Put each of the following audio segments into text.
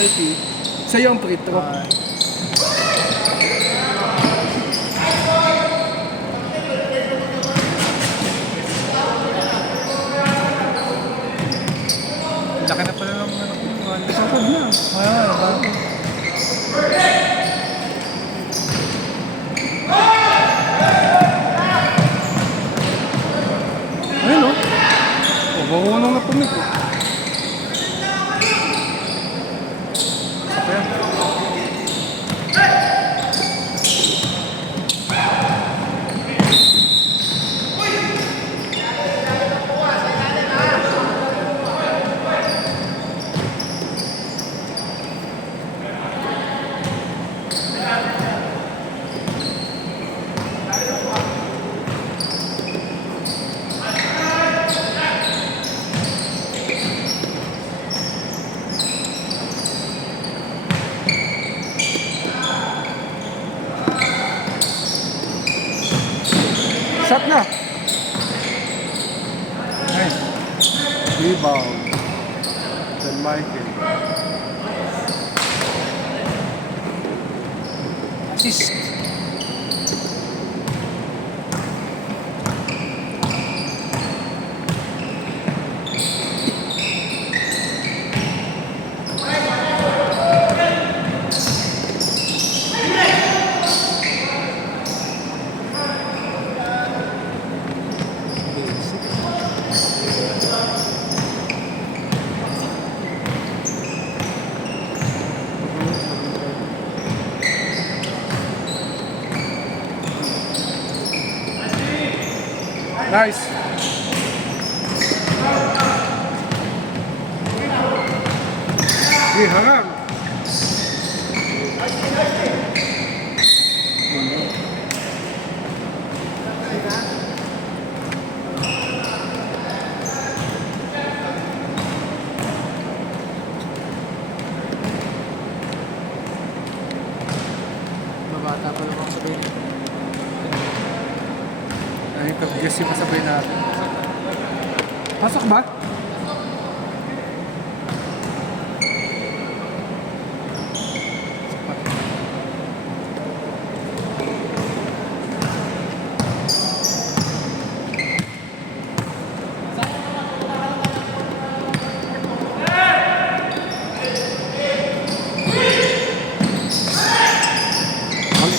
penalty, sa'yo ang free throw. Laki na pala ng ano. Sakad na. Ayun o. Marunong na pumik. Saka yan. Shot na. Nice. Rebound. Then Michael. Assist. Nice. Harang. Mabata pa naman sabihin. Ay, guess yung kasabay natin. Pasok ba?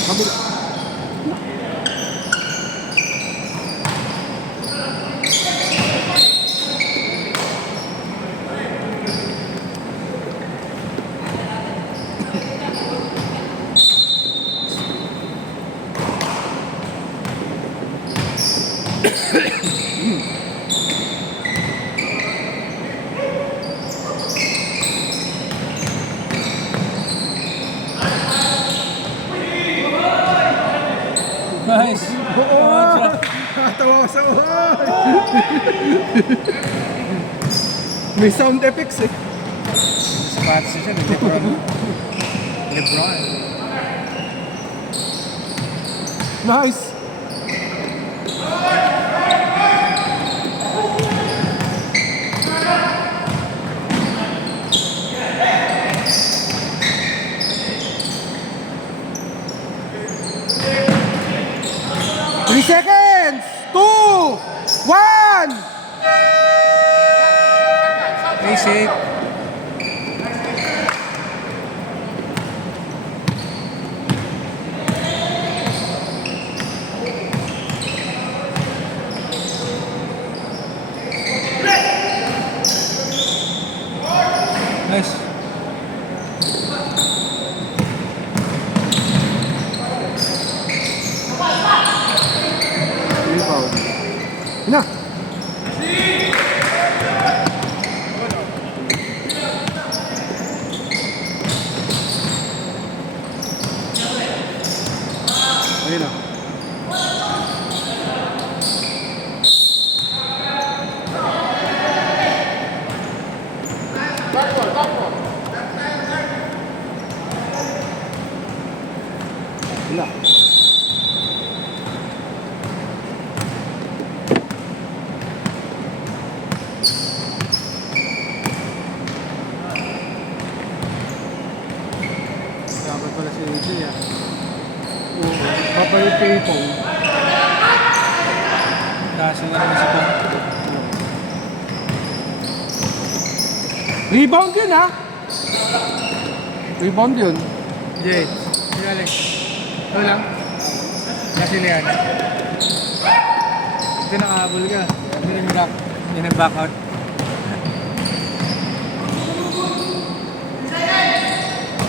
Kabalik. Nice. Oo! Natawa ko sa May sound effects eh. Spots siya, Lebron. Lebron. Nice! Three seconds! 2! 1! Basic. Nice. Rebound. Na! Ayun na. Wala. pala si AJ ah. Oo, papalit kay Ipong. Kaso na naman si Pong. Rebound yun ha? Rebound yun. AJ, si Alex. Ito lang. Kasi na yan. Ito nakahabol ka. Yun ang back out.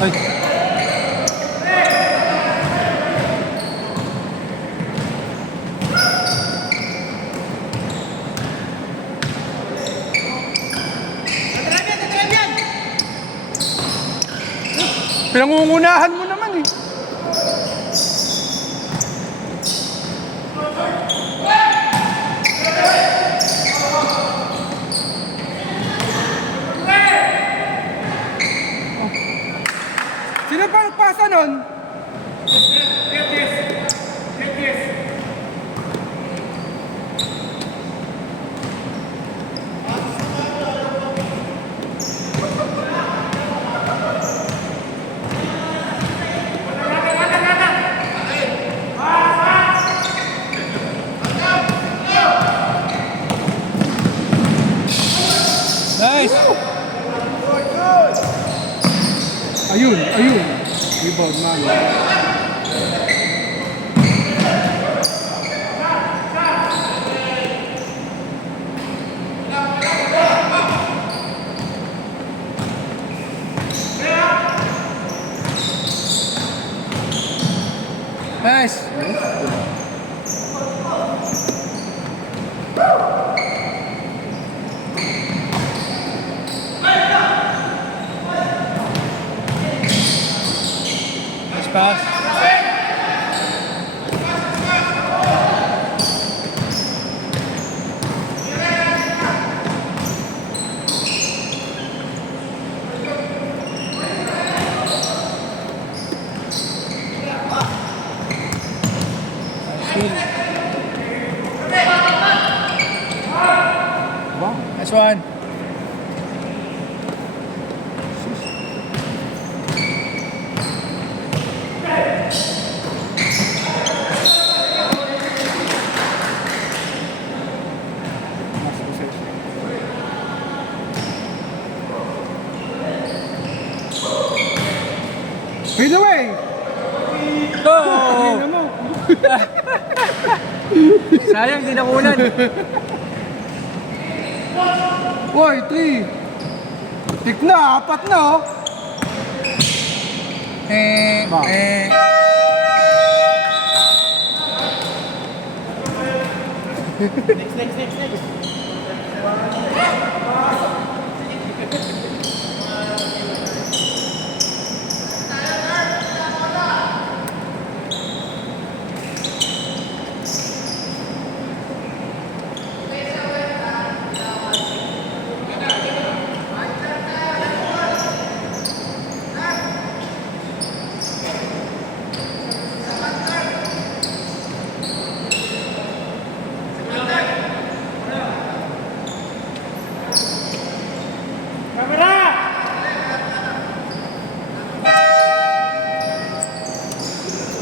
Ay. Pinangungunahan mo naman eh. Sino pa nagpasa nun? Nice! Ayun, ayun. Rebound man. Nice! Nice pass. Wow. Nice one. Mas possession. Fade away! Go! Tingnan mo. Sayang, di nakunan. Uy, 3. Tik na, 4 na oh. Ba?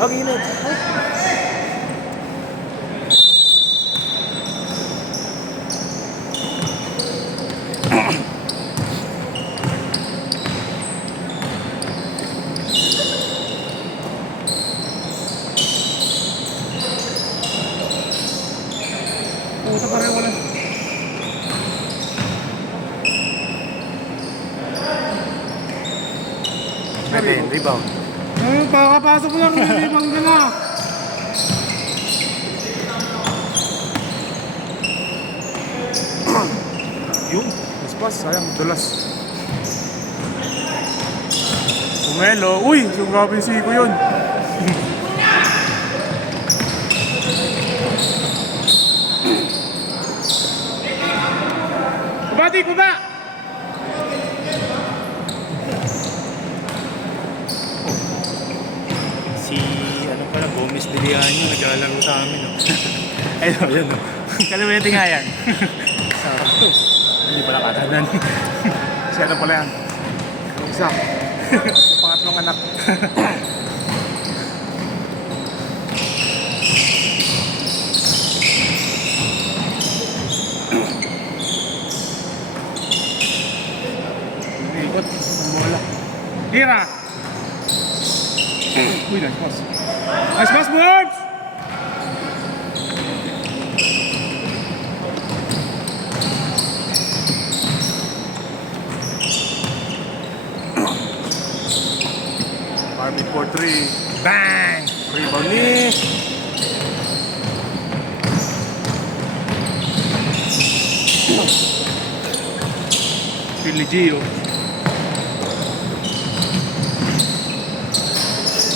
Okay, let's. Puta pareho wala. Rebound. Pakapasok mo lang, rebound ka na. Yung, pas, sayang, dulas. Pumelo, uy, yung grabe yung siko yun. Kubati, kuba! Si ano pala, Gomez Diliano, naglalaro sa amin. No? Ayun, ayun. No? Kaluwete nga yan. Sarap to. Hindi pala katanan. Si ano pala yan? Isa. Yung pangatlong anak. Tira. Uy, nice pass. Nice pass, Birds! Marvin for 3. Bang! Rebound ni. Philly Gio.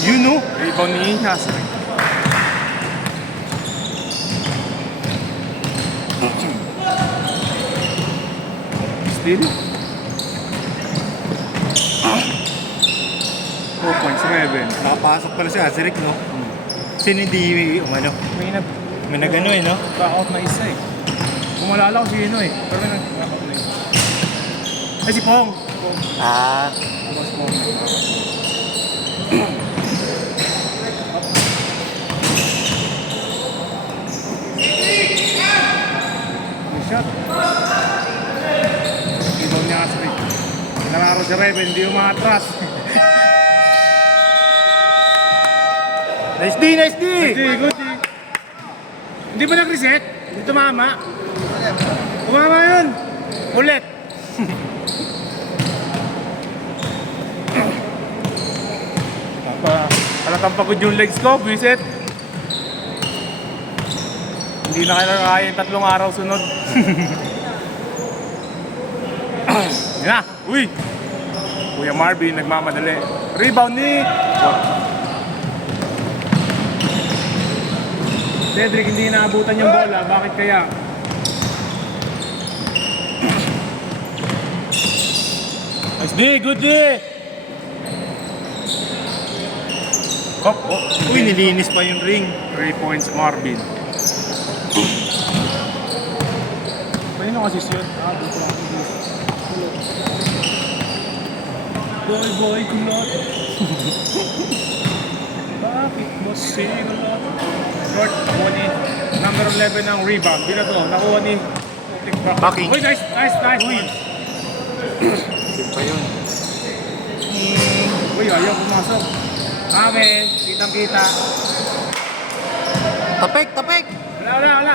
You know. Rebound ni Nasri. Steal. 4 points, Reven. Nakapasok pala si Azric, no? Sino hindi umano? May nagano eh, no? Back-out na isa eh. Kung malala ko sino eh. Pero may nag-back-out na isa. Ay, si Pong! Ah. Mas Pong. Good shot. Rebound niya kasi. Nararo si Reven, hindi umatras. Nice D, nice D! Good, good. Hindi ba nag-reset? Hindi tumama. Tumama yun. Ulit. Palatang pagod yung legs ko, visit. Hindi na kayo nakakaya 3 araw sunod. Yan na. Uy! Kuya Marvin, nagmamadali. Rebound ni... Cedric, hindi naabutan yung bola. Bakit kaya? Nice D, good D! Hop, hop. Uy, nilinis pa yung ring. 3 points, Marvin. Kanino kasi yun? Boy, boy, kulot. Bakit mo sinulot? Short, nakuha ni number 11 ng rebound. Binato, nakuha ni Backing. Uy, nice, nice, nice. Uy, Yun pa yun. uy, ayaw pumasok. Amen, kitang-kita. Tapik, tapik! Wala, wala, wala.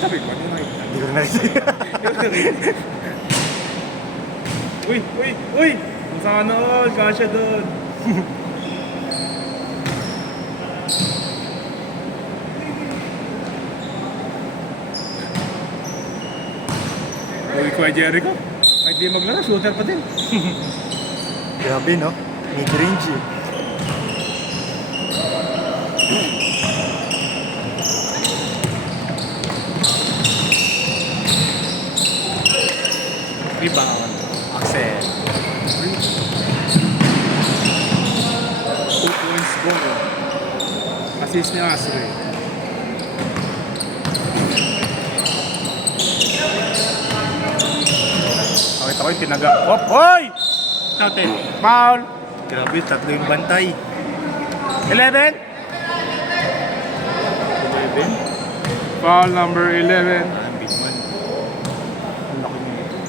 Tapik ba? Hindi ko na Uy, uy, uy! Kung sana all, kasya doon. Uy, Kuya Jericho. Kahit di maglaro, shooter pa din. Grabe, no? Mid-range eh. Rebound. Axel. 2 points goal. Assist ni Asri. Nakita ko yung tinaga. Hop! Hoy! Shout it. Foul! Grabe, 3 yung bantay. 11? 11? Foul number 11. Ah, big man. Ang laki niya ito.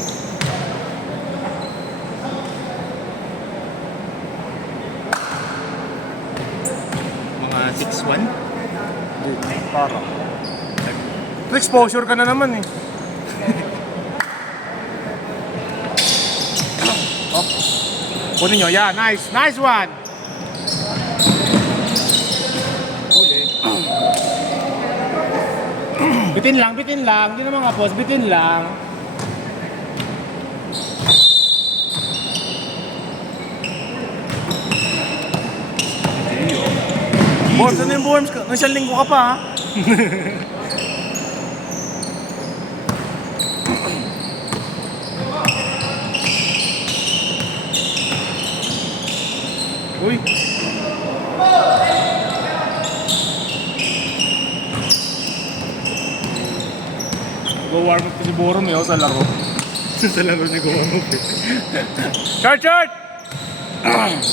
Mga 6'1"? Parang. Exposure ka na naman eh. Hop. Kunin nyo. Yeah, nice. Nice one. Huli. Bitin lang, bitin lang. Hindi naman kapos, bitin lang. Worms, ano yung worms? Nang isang linggo ka pa ha? Uy! Go-warm up kasi Borom eh, sa laro. Sa laro niya gumamok eh. Short, short!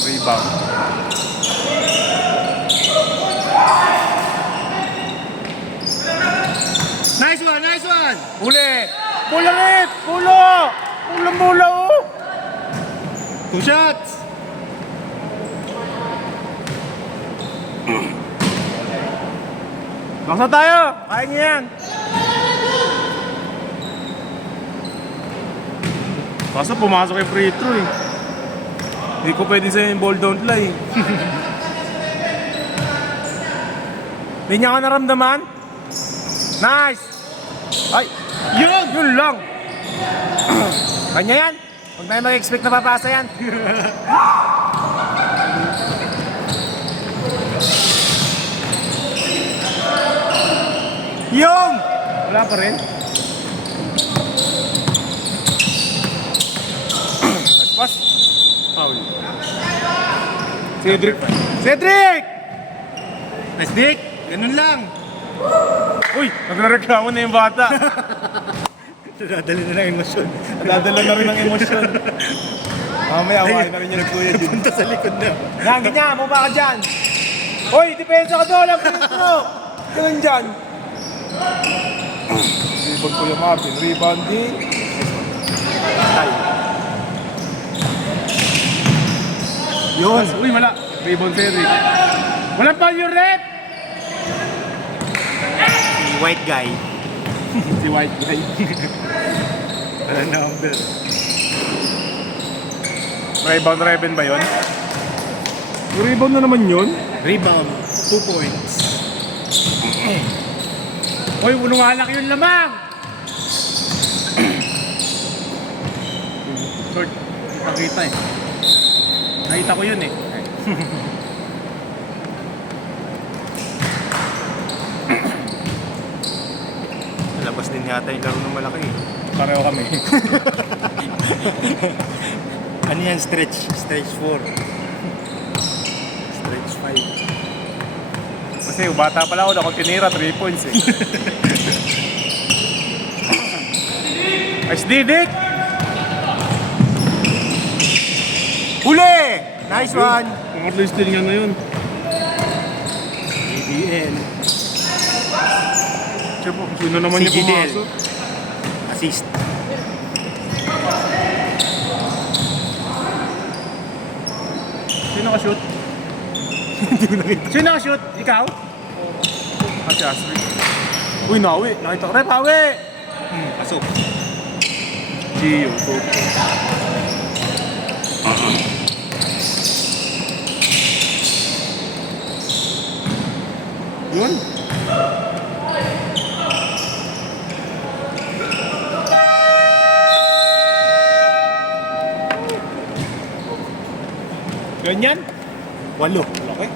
Rebound. Nice one, nice one! Uli! Pula rin! Pulo! Pulang-pula oh! 2 shots! Baksa tayo! Kaya niyo yan! Kaso pumasok yung free throw eh. Hindi ko pwede sa'yo yung ball don't lie. Hindi niya ka naramdaman? Nice! Ay! Yun! Yun lang! Kanya yan! Huwag na mag-expect na papasa yan. Yung! Wala pa rin. Nagpas. Foul. Cedric! Cedric! Nice, Dick! Ganun lang! Uy! Nagrereklamo na yung bata. Nadadali na ng emosyon. Nadadala na rin ng emosyon. Mamaya, awahin na rin yung kuya din. Punta sa likod na. Yan, ganyan, bumaba ka dyan. Hoy, depensa ka doon, ang free-thro. Ganun dyan. Rebound Kuya Martin, rebounding. Ay. Yun. Uy, wala. Rebound Cedric. Walang foul yung rep. Si white guy. Si white guy. Wala number. Rebound Reven ba yun? Yung rebound na naman yun? Rebound, 2 points. Hoy, ulungalak yun lamang! Short, nakita eh. Nakita ko yun eh. Labas din yata yung laro ng malaki. Pareho kami. Ano yan? Stretch 4. Stretch 5. Kasi bata pala ako, ako tinira 3 points eh. SD, Dick! Huli! Nice one! Ang at least din nga na yun. ABL. Sino naman yung CGDL. pumasok? Assist. Sino ka-shoot? Hindi ko nakita. Sino ka-shoot? Ikaw? Si Astrid. Uy, nawi. Nakita ko. Rep, hawi! Pasok. Gio, go. Yun. Ganyan? 8. Laki.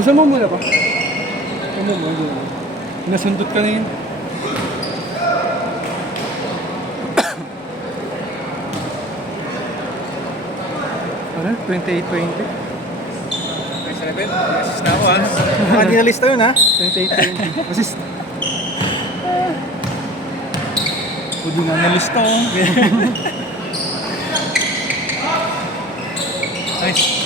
Gusto mo muna ba? Gusto mo muna. Nasundot ka na yun. Ano? 28-20? 7. Assist na ako ha. Hindi na lista yun ha. 28-20. Assist. Pwede na nalista oh. Nice.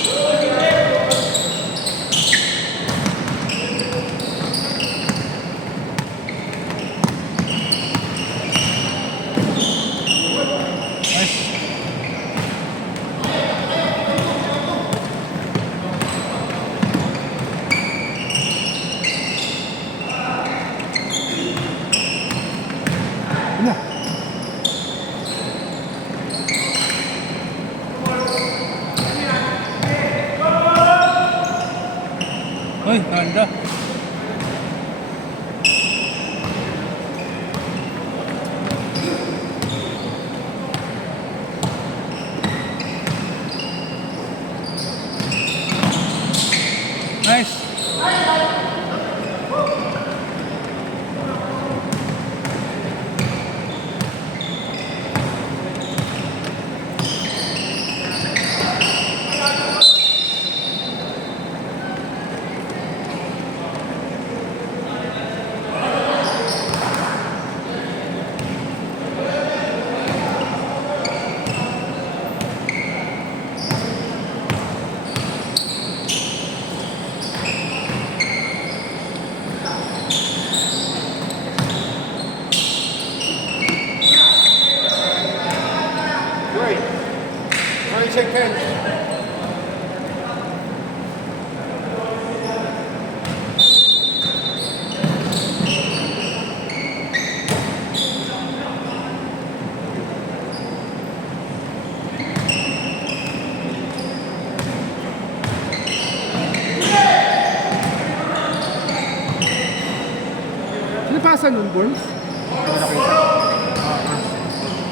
pasa nun, Borns? Ito mo nakita.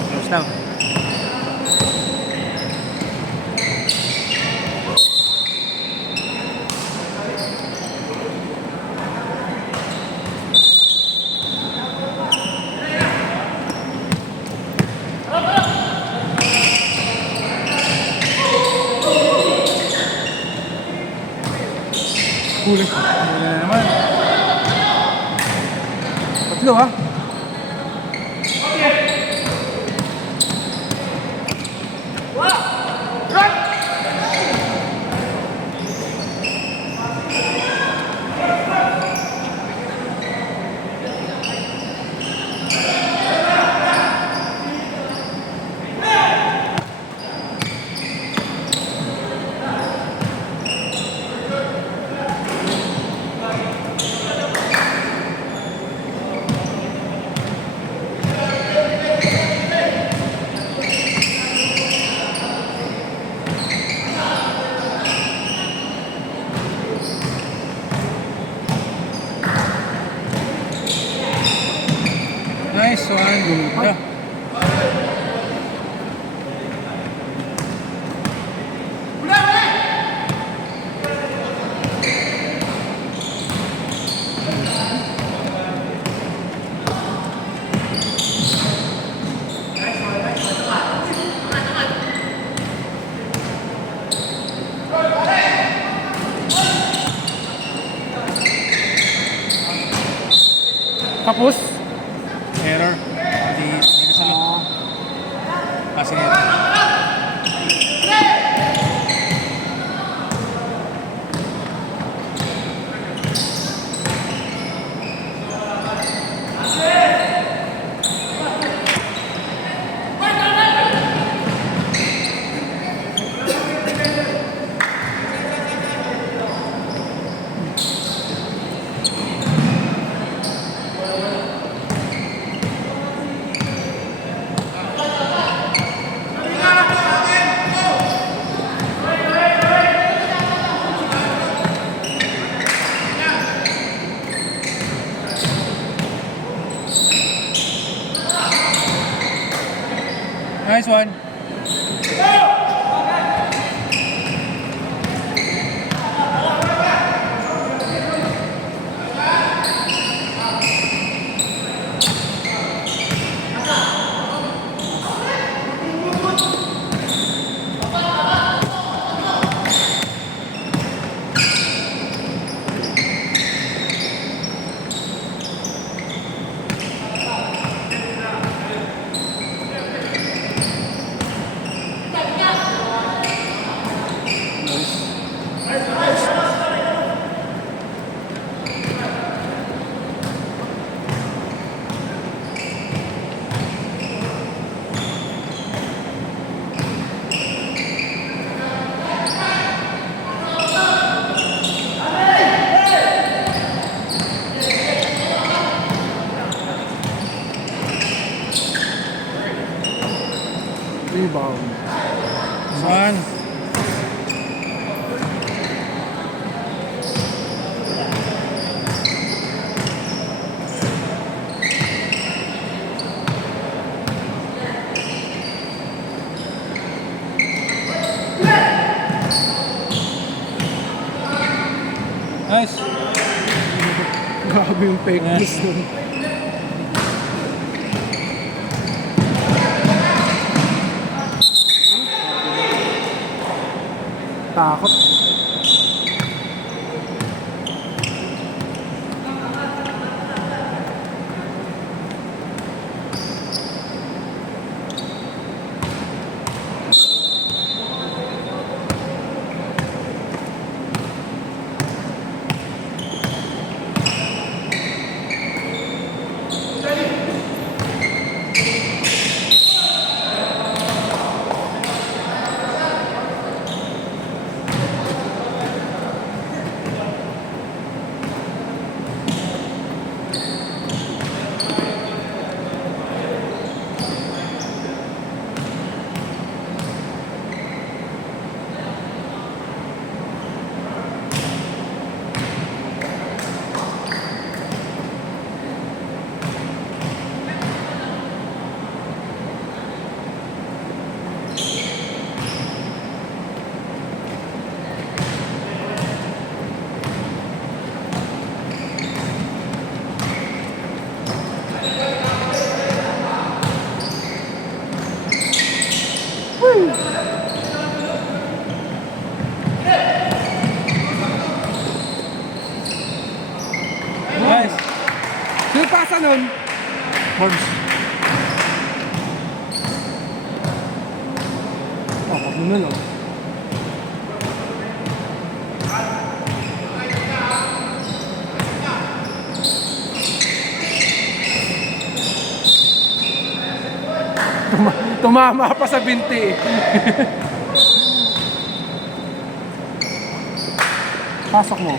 Close lang. Huli. Ano na naman? Tatlo ha? Nice one. Gumita. Tapos? Error. Hindi na salo. Passing error. Nice one. Rebound. One. Nice. Grabe yung pekness nun. Takot. Sino pasa nun? Forms. Oh, wag mo na lang. Tumama pa sa binti eh. Pasok mo.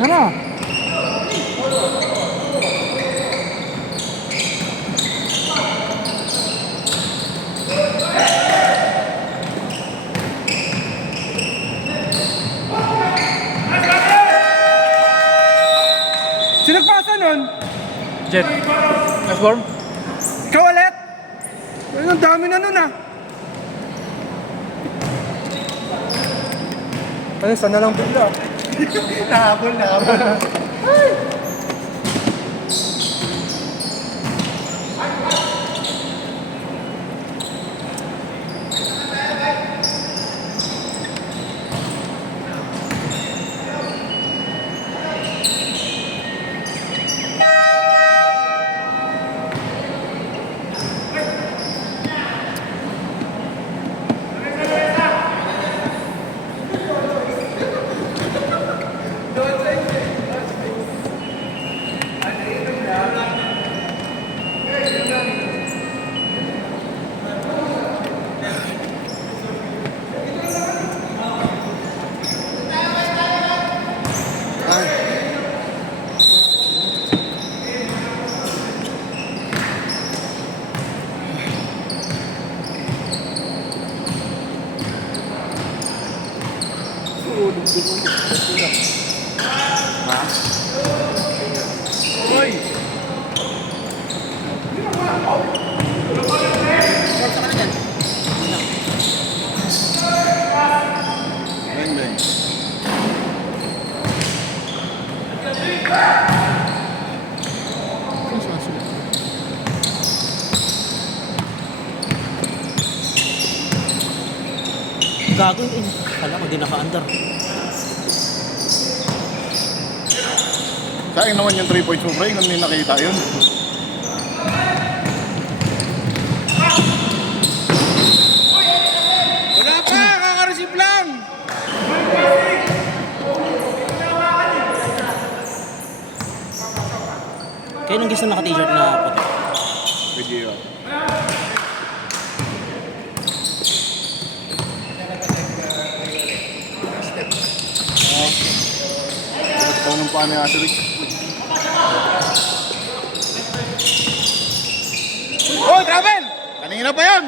Tara. Sino pasa nun? Jet. Nice form. Ikaw ulit? Ay, ang dami na nun ah. Ano, sana lang bigla. Nahabol. Hoy! Bang, bang. Gago eh. Kala ko di naka-under. Sayang naman yung 3 points mo, pre. Kung may nakita yun. Wala pa! Kaka-receive lang! Kaya nung gusto naka-t-shirt na puti. Pwede yun. Ito ng paa ni Asterix. Oh, travel! Kanina pa yan!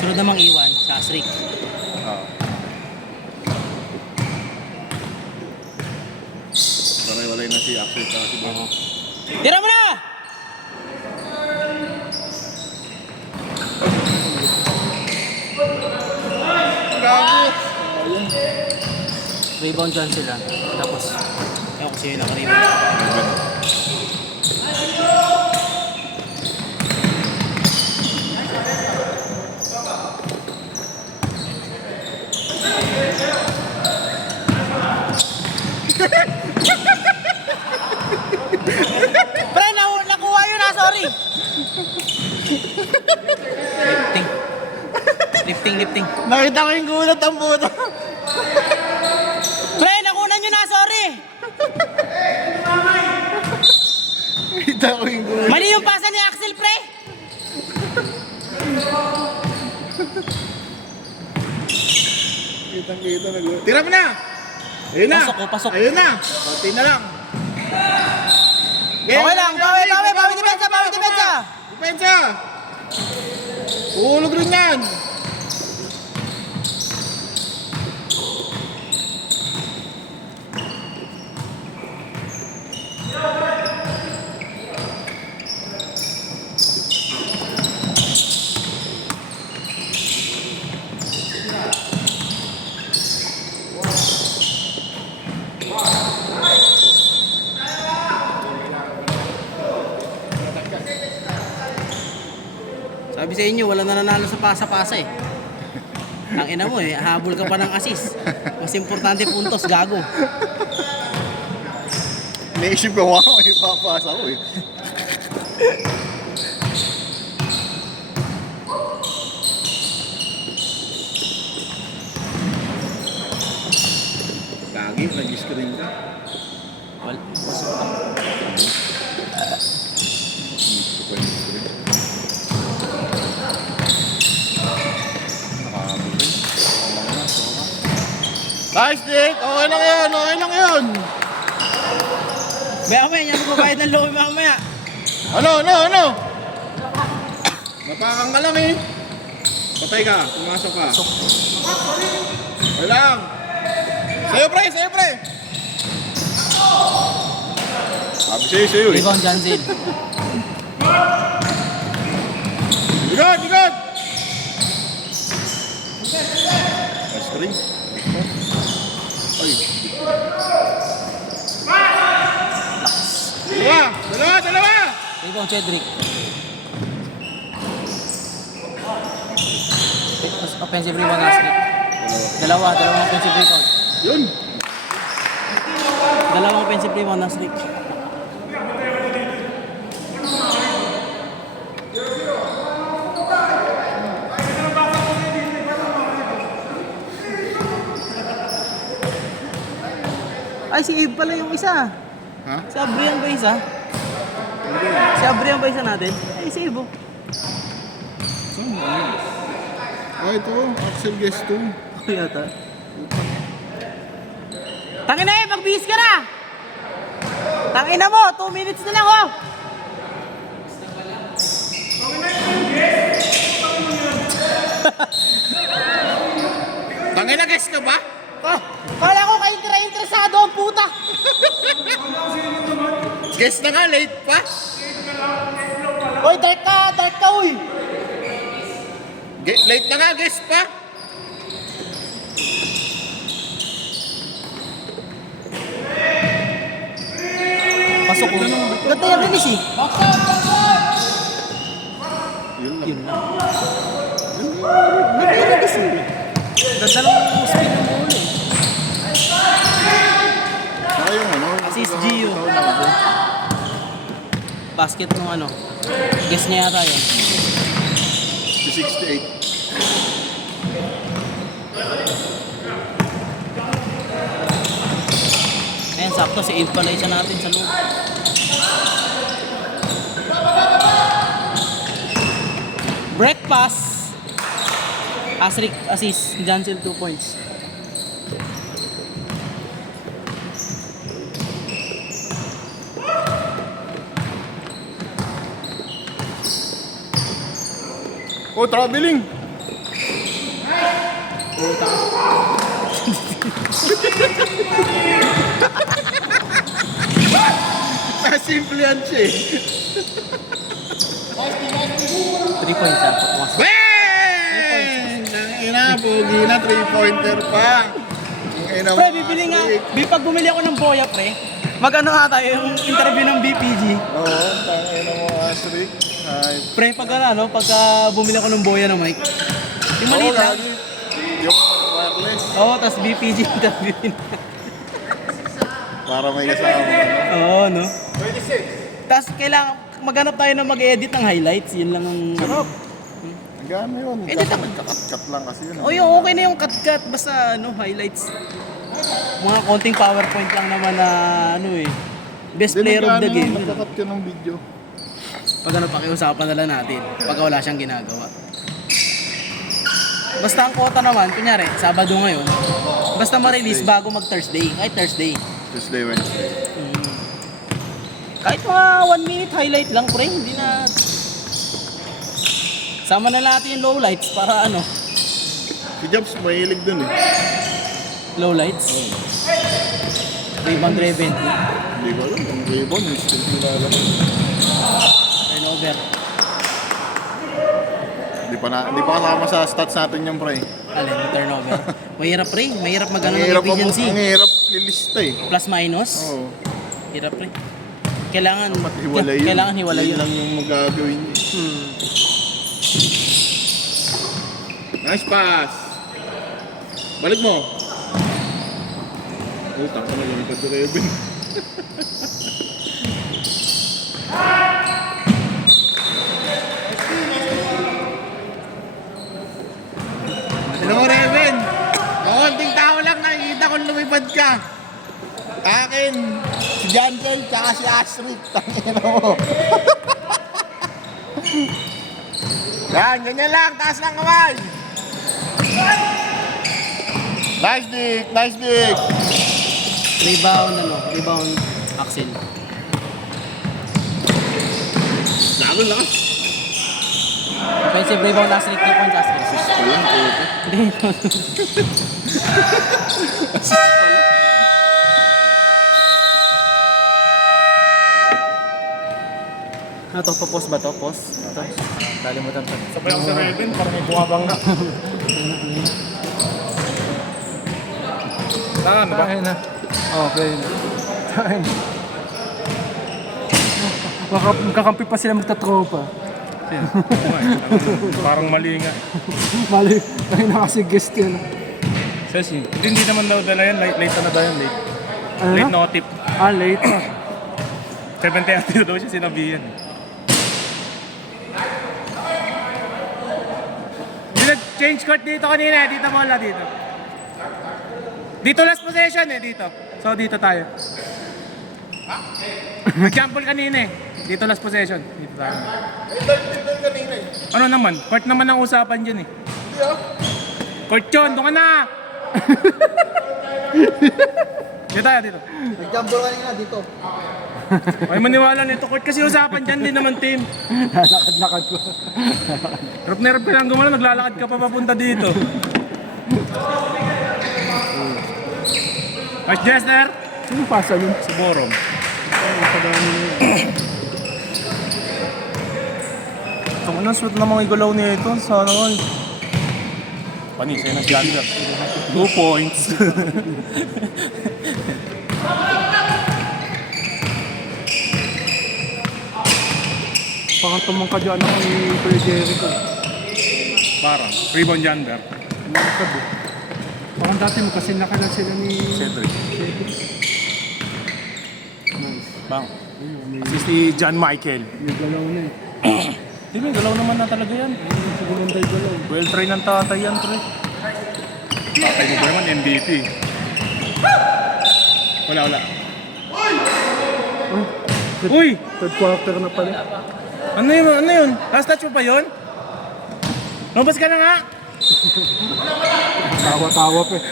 Sunod namang iwan sa Asrik. Walay na si Axel at si Bono. Tira mo na! Rebound dyan sila. Tapos, ayaw ko sa'yo naka-rebound. Pre, nakuha yun na, sorry! Lifting. Nakita ko yung gulat ang puto. Pre, nakuha nyo na, sorry! Nakita ko yung gulat. Mali yung pasa ni Axel, pre! Kitang-kita na gulat. Tira mo na! Ayun na! Pasok. Ayun na! Konti na lang. Okay lang, bawi depensa! Depensa! Uhulog rin yan! Sabi sa inyo, wala nananalo sa pasa-pasa eh. Ang ina mo eh, habol ka pa ng assist. Mas importante puntos, gago. Naisip ko, wow, may papasa ko eh. Lagi, nag-screen ka. Wala. Gusto ko yung screen. Nakakamit. Nice, Dick! Okay lang yun, okay lang yun! Maya-maya, yan magbabayad ng loan mamaya. Ano? Napakang ka lang eh. Patay ka, pumasok ka. Okay lang. Sa'yo pre! Sabi sa'yo eh. Rebound, Janzil. Bigot! Nice screen. Ay. Dalawa! Rebound, Cedric. Offensive rebound, Nasrik. Dalawang offensive rebound. Yun. Dalawang offensive rebound, Nasrik. Ay, si Abe pala yung isa. Ha? Si Abrian ba isa? Si Abrian ba isa natin? Ay, si Abe. Saan ba yun? Ah, ito. Axel Guest 2. Ako yata. Tangin na magbihis ka na! Tangin na mo, 2 minutes na lang oh! Tangin na guest ka ba? Ah, kala ko kayo interesado ang puta! Guest na nga, late pa. Oy, dark ka uy! Late na nga, guest pa. Pasok ko. Ganda yung release eh. Yun lang. Yun lang. Ganda yung release eh. Ganda ng spin ng ball eh. Saka yung ano. Assist Gio. Basket nung ano. Guess niya yata yun. Si 68. Ayan, sakto si Abe pala isa natin sa loob. Break pass. Asrik assist. Jansen 2 points. Oh, traveling. Simple yan siya eh. 3 points ha. Pumasok. Bang! Ina, pogi na, 3-pointer pa. Ina mo, Pre, bibili nga. Pag bumili ako ng boya, pre, mag-ano nga tayo yung interview ng BPG. Oo, tangina mo, Asrik. Ay, Pre, pagka bumili ako ng boya ng mic. Yung maliit lang. lagi. Yung wireless. Oo, tas BPG interview. Para may kasama. Oo, no? 26. Tas kailangan maghanap tayo ng mag-edit ng highlights. Yun lang ang... Sarap. Gano yun. Edit ako. Kakat-kat lang kasi yun. O yung okay na yung cut-cut. Basta ano, highlights. Mga konting PowerPoint lang naman na ano eh. Best player of the game. Nagkakat ka ng video. Pag ano, pakiusapan na lang natin. Pag wala siyang ginagawa. Basta ang quota naman, kunyari, Sabado ngayon, basta ma-release bago mag-Thursday. Kahit Thursday. Tuesday, Wednesday. Kahit mga 1 minute highlight lang, pre. Hindi na... Sama na natin yung lowlights para ano. Si Jobs, mahilig dun eh. Lowlights. Rebound driven. Hindi ko alam. Ang rebound, yung still nilalaro. Turnover. Hindi pa kasama sa stats natin yung pre. Alin, turnover. Mahirap, pre. Mahirap mag-ano Ang ng hirap efficiency. ang hirap lilista eh. Plus minus. Oo. Hirap, pre. Kailangan Dapat hiwalay yun. Kailangan hiwalay Yun yun. lang yung magagawin niya. Nice pass. Balik mo. Utang ka lumipad ko kayo, Ben. Ano mo, Reven? Makunting tao lang nakikita kung lumipad ka. Akin, si Jankel, tsaka si Astrid. Tangina mo. Yan, ganyan lang. Taas lang kamay. Nice dick, nice dick. Rebound Axel. Lago lakas. Offensive rebound Axel, 3 points Axel. Walang puto. Ano to? Pause ba to? Pause? Ito. Kalimutan to. Sabay ako sa Raven, parang may buwabang na. Saan ba? Kaya na. Oo, kaya na. Kaya na. Magkakampi pa sila magtatropa. Parang mali nga. Mali, kaya na kasi guest yan. Sesi, hindi naman daw dala yan. Late na daw yan, late. Ano Late na? no tip. Ah, late. 70 atio daw siya sinabihan. Change court dito kanina, dito bola dito. Dito last possession dito. So dito tayo. Nag-jumble kanina Dito last possession. Dito tayo. Ano naman? Court naman ang usapan dyan Court yun, doon ka na! Dito tayo, dito. Nag-jumble kanina dito. Ay maniwala nito, court kasi usapan dyan din naman team. Lalakad-lakad ko. Rap na rap ka lang gumala, naglalakad ka pa papunta dito. Coach Jester! Sino pasa yun? Si Borom. Ito na, sweet na mga igulaw nito. Sana all. Panisay na si Andra. 2 points. Parang tumangka dyan ako ni Kuya Jericho. Parang. Rebound Jander. Nakakad eh. Parang dati magkasinaka na sila ni Cedric. Nice. Bang. Ayun, may, Assist si John Michael. may galaw na eh. Di ba, galaw naman na talaga yan. Siguro ang tayo galaw. Well trained ng tatay yan, pre. Tatay mo ba naman, MVP. Wala. Uy! Third quarter na pala. Ano yun? Last touch mo pa yun? Lumabas ka na nga! Tawa-tawa pa eh.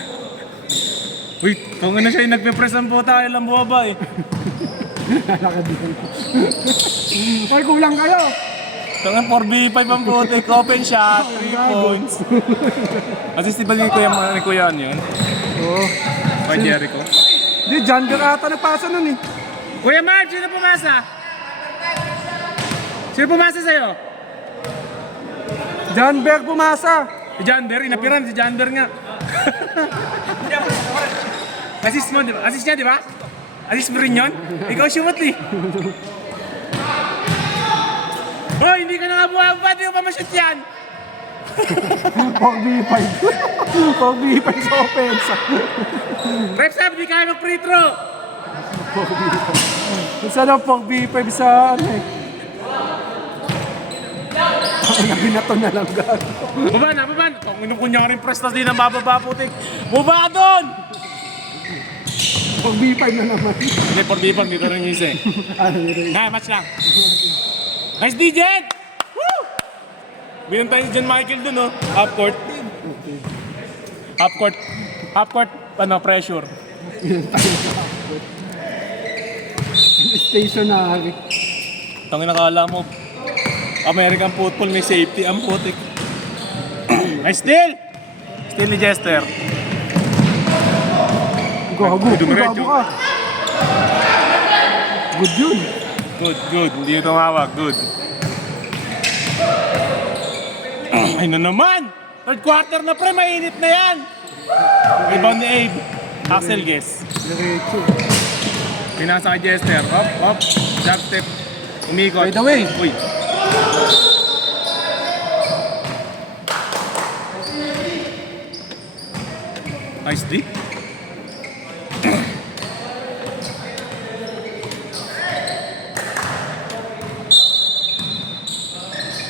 Uy, kung ano siya yung nagpe-press ang puta, ilang buwaba Lalakad din. Ay, kulang kayo! Tangan 4v5 ang putik, open shot, 3 points. Assist ba ni Kuya ano yun? Oo. Kay Jericho? Hindi, John Garata nagpasa nun eh. Kuya Mark, sino pumasa? Sino pumasa sa'yo? John Berg pumasa. Si Jander, inapiran si Jander nga. Assist mo, di ba? Assist niya, di ba? Assist mo rin yun? Ikaw shoot eh. Hoy, hindi ka na nga buwag ba? Di ko pa ma-shoot yan. 4v5. 4v5 sa offense. Rep sabi, di kaya mag-free throw. 4v5. Saan ang 4v5 sa ano eh? Nabinato na lang gago. Baba na. Kung inukunya ka rin prestas din ang bababa putik. Baba doon! 4v5 na naman. Hindi, 4v5 dito rin yung isa eh. Ano yun? Na, match lang. Nice DJ! Woo! Bilang tayo si John Michael dun, oh. Half court. Half court, pressure. Stationary. Tangin nakala mo, American football may safety ang putik. Nice steal! Steal ni Jester. Gago, Dumiretso. gago ka. Good yun. Good. Hindi yung tumawag. Good. Ay na naman! Third quarter na pre, mainit na yan! Rebound ni Abe. Axel guess. Diretso. Pinasa kay Jester. Up. Jab step. Umikot. By the way. Uy. Nice D.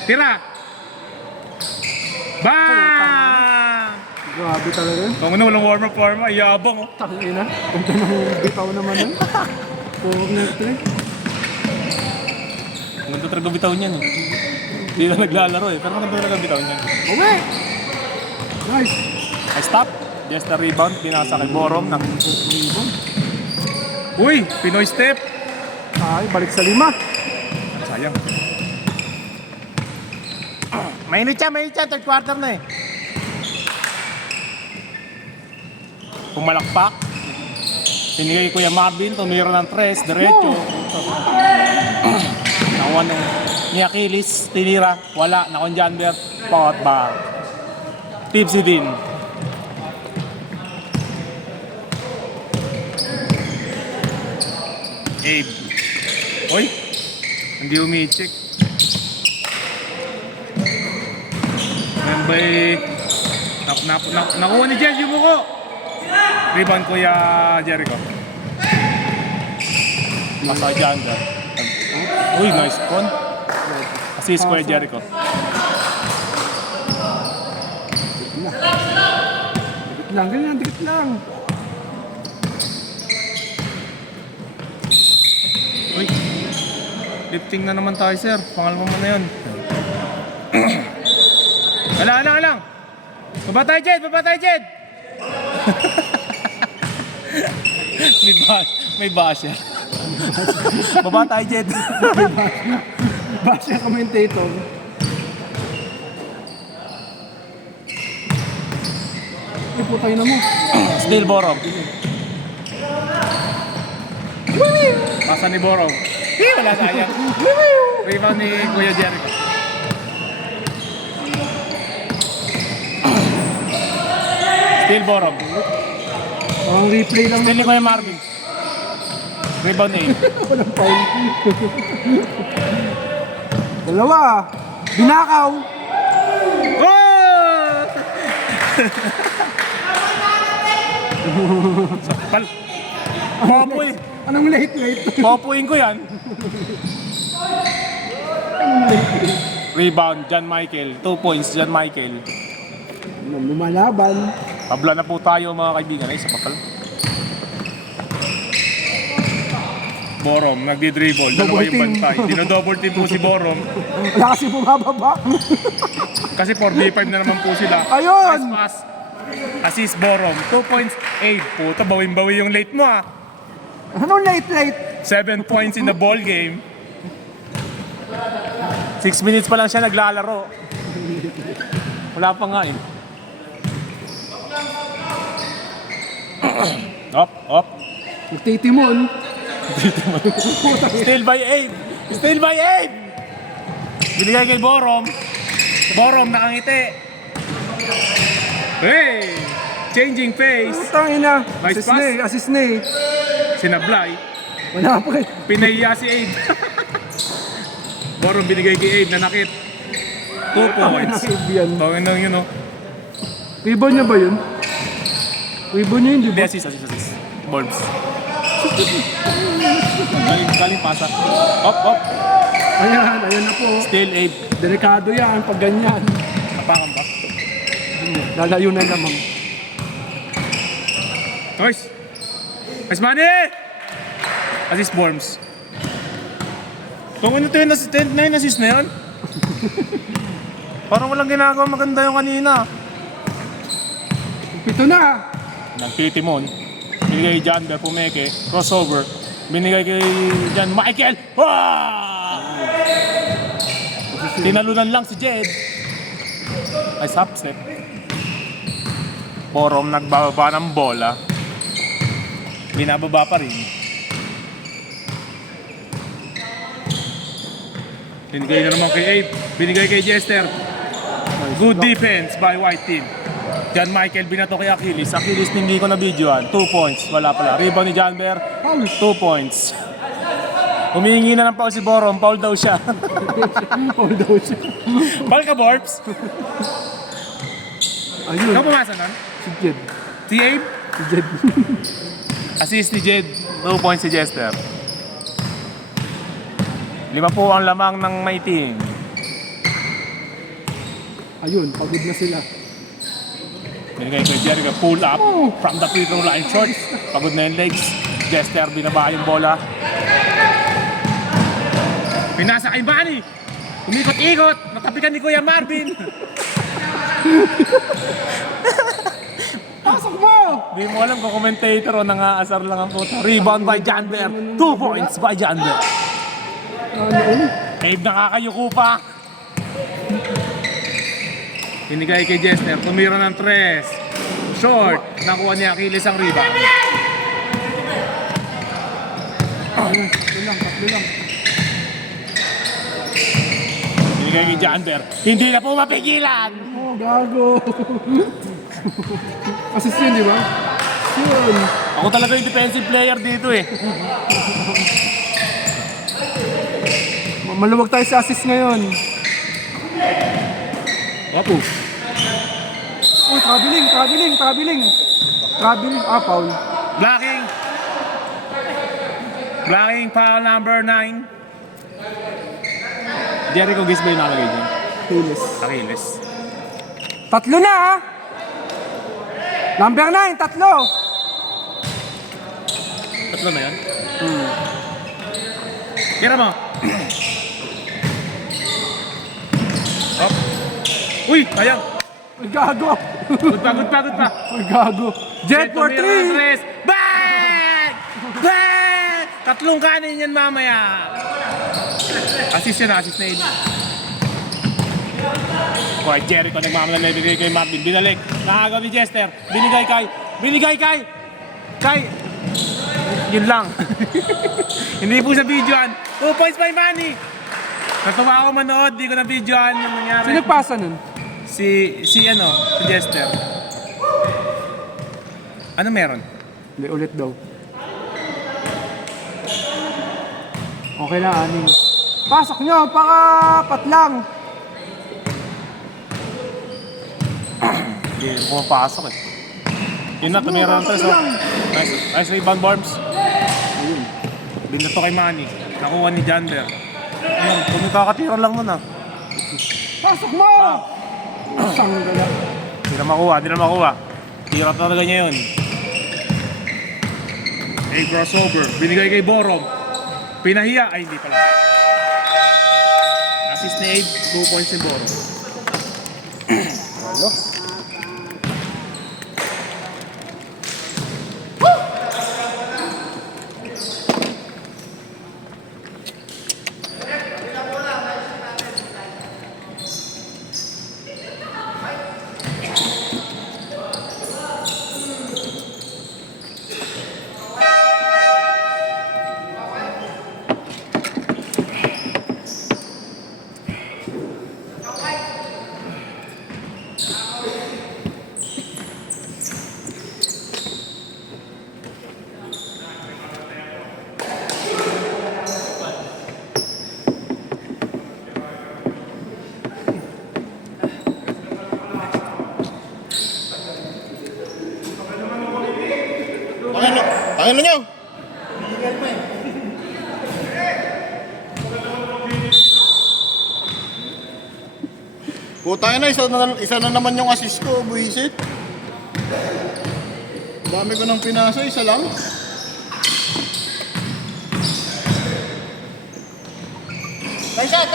Tira! Bang! Grabe talaga. Kung ano, walang warm-up, yabang oh. Tangina. Punta ng bitaw naman yun. Pumag na ito eh. Maganda talaga bitaw niyan eh. Hindi na naglalaro eh, pero maganda talaga bitaw niyan. Okay. Nice. I stop. Just the rebound, binasa kay Borom ng... Uy! Pinoy step! Ay, balik sa 5. Sayang. Mainit siya, third quarter na eh. Pumalakpak. Pinigay ko Kuya Marvin, tumira ng 3, diretso. Nakuha ng ni Achilles, tinira, wala, nakuha ng Janber, pot bar. Tipsy din. Abe. Oy, hindi umi-check. Yan ba'y... Nakuha ni Jess yung muko. Rebound Kuya Jericho. Nasa Janda. Uy, nice con. Assist Kuya Jericho. Dikit lang, ganyan, dikit lang. Uy, lifting na naman tayo sir. Pangalawang mo na yun. Alang. Baba tayo, Jed! May basher. Baba tayo, Jed. Basya commentator. Iputay na mo. Still Borog. Pasa ni Borog. Wala sayang. Rebound ni Kuya Jericho. Still Borog. Parang replay lang. Still ni Kuya Marvin. Rebound ni. Walang foul. Dalawa. Binakaw. Oh! Sakpal. Popoy. Anong late? Popoyin ko yan. Rebound, John Michael. 2 points, John Michael. Lumalaban. Pabla na po tayo mga kaibigan. Ay, isa pa pala. Borom, nagdi-dribble. Dalawa yung Double team. bantay. Dino-double team po si Borom. Wala kasi bumababa. Kasi 4v5 na naman po sila. Ayun! Nice pass. Assist Borom. 2 points, 8. Puta, bawin-bawi yung late mo ah. Anong late? 7 points in the ball game. 6 minutes pa lang siya naglalaro. Wala pa nga eh. Up. Nagtitimon. Still by 8. Binigay kay Borom. Borom nakangiti. Hey! Changing pace. Tangina. Nice pass. Assist na eh. Sinablay. Wala pa eh. Pinahiya si Abe. Borom binigay kay Abe, nanakit. 2 points. Nakaibiyan. Tawin lang yun, oh. Rebound niya ba yun? Rebound niya yun, di Hindi, ba? assist. Bulbs. Galing pasa. Up. Ayan na po. Still Abe. Delikado yan pag ganyan. Kapakan ba? Lalayo na naman. Nice money! Assist Worms. Kung ano 10 9 assist na yun? Parang walang ginagawa maganda yung kanina. 7 na. Nagtitimon. Binigay kay John Bear Pumeke. Crossover. Binigay kay John Michael. Tinalunan lang si Jed. Nice up step. Borom nagbababa ng bola. Binababa pa rin. Binigay na naman kay Abe. Binigay kay Jester. Good defense by White Team. John Michael binato kay Achilles. Achilles hindi ko na videoan. 2 points. Wala pala. Rebound ni John Bear. 2 points. Humihingi na ng foul si Borom. Foul daw siya. Foul daw siya. Foul ka, Borbs? Ayun. Ikaw pumasa nun? Si Jed. Si Abe? Jed. Assist ni Jed. 2 points si Jester. 5 po ang lamang ng may team. Ayun, pagod na sila. Binigay kay Jericho, pull up from the free throw line short. Pagod na yung legs. Jester, binaba yung bola. Pinasa kay Bunny. Umikot-ikot. Natapikan ni Kuya Marvin. Pasok mo! Di mo alam kung commentator o nangaasar lang ang puta. Rebound by Janber. 2 points by Janber. Abe nakakayuko pa. Binigay kay Jester. Tumira ng 3. Short. Nakuha ni Achilles ang rebound. Tatlo lang. Binigay kay Janber. Hindi na po mapigilan. Oh, gago. Assist yun, di ba? Yun. Ako talaga yung defensive player dito eh. Maluwag tayo sa assist ngayon. Wapo. Oh, traveling. Traveling, foul. Blocking. Blocking foul number 9. Jericho, guess ba yung nakalagay dyan? Achilles. Achilles. Tatlo na, ha? Number 9, tatlo. Tatlo na yan? Tira mo. Up. Uy, sayang. Ay, gago. Good pa. Ay, gago. Jet for 3. Bang! Bang! Tatlong kanin yan mamaya. Assist yan, assist na yun. Boy, Jericho nagmamalan na ibigay kay Marvin. Binalik. Nakagaw ni Jester. Binigay kay. Yun lang. Hindi po sa videoan. 2 points by Manny. Natuwa ako manood. Di ko na videoan yung nangyari. Sino nagpasa nun? Si Jester. Ano meron? Hindi, ulit daw. Okay na, aning. Pasok nyo, pakapat lang. Hindi pumapasok eh. Yun na, tumira ng 3. Nice rebound, Barbs. Binato kay Manny. Nakuha ni Jander. Ayun, kung may kakatira lang nun ah. Pasok mo! Isang gala. Di na makuha. Tira talaga niya yun. Hey, crossover. Binigay kay Borom. Pinahiya. Ay, hindi pala. Assist ni Abe. 2 points ni Borom. Ano nyo? Puta na, isa na naman yung assist ko, buisit. Dami ko nang pinasa, isa lang. Nice shot!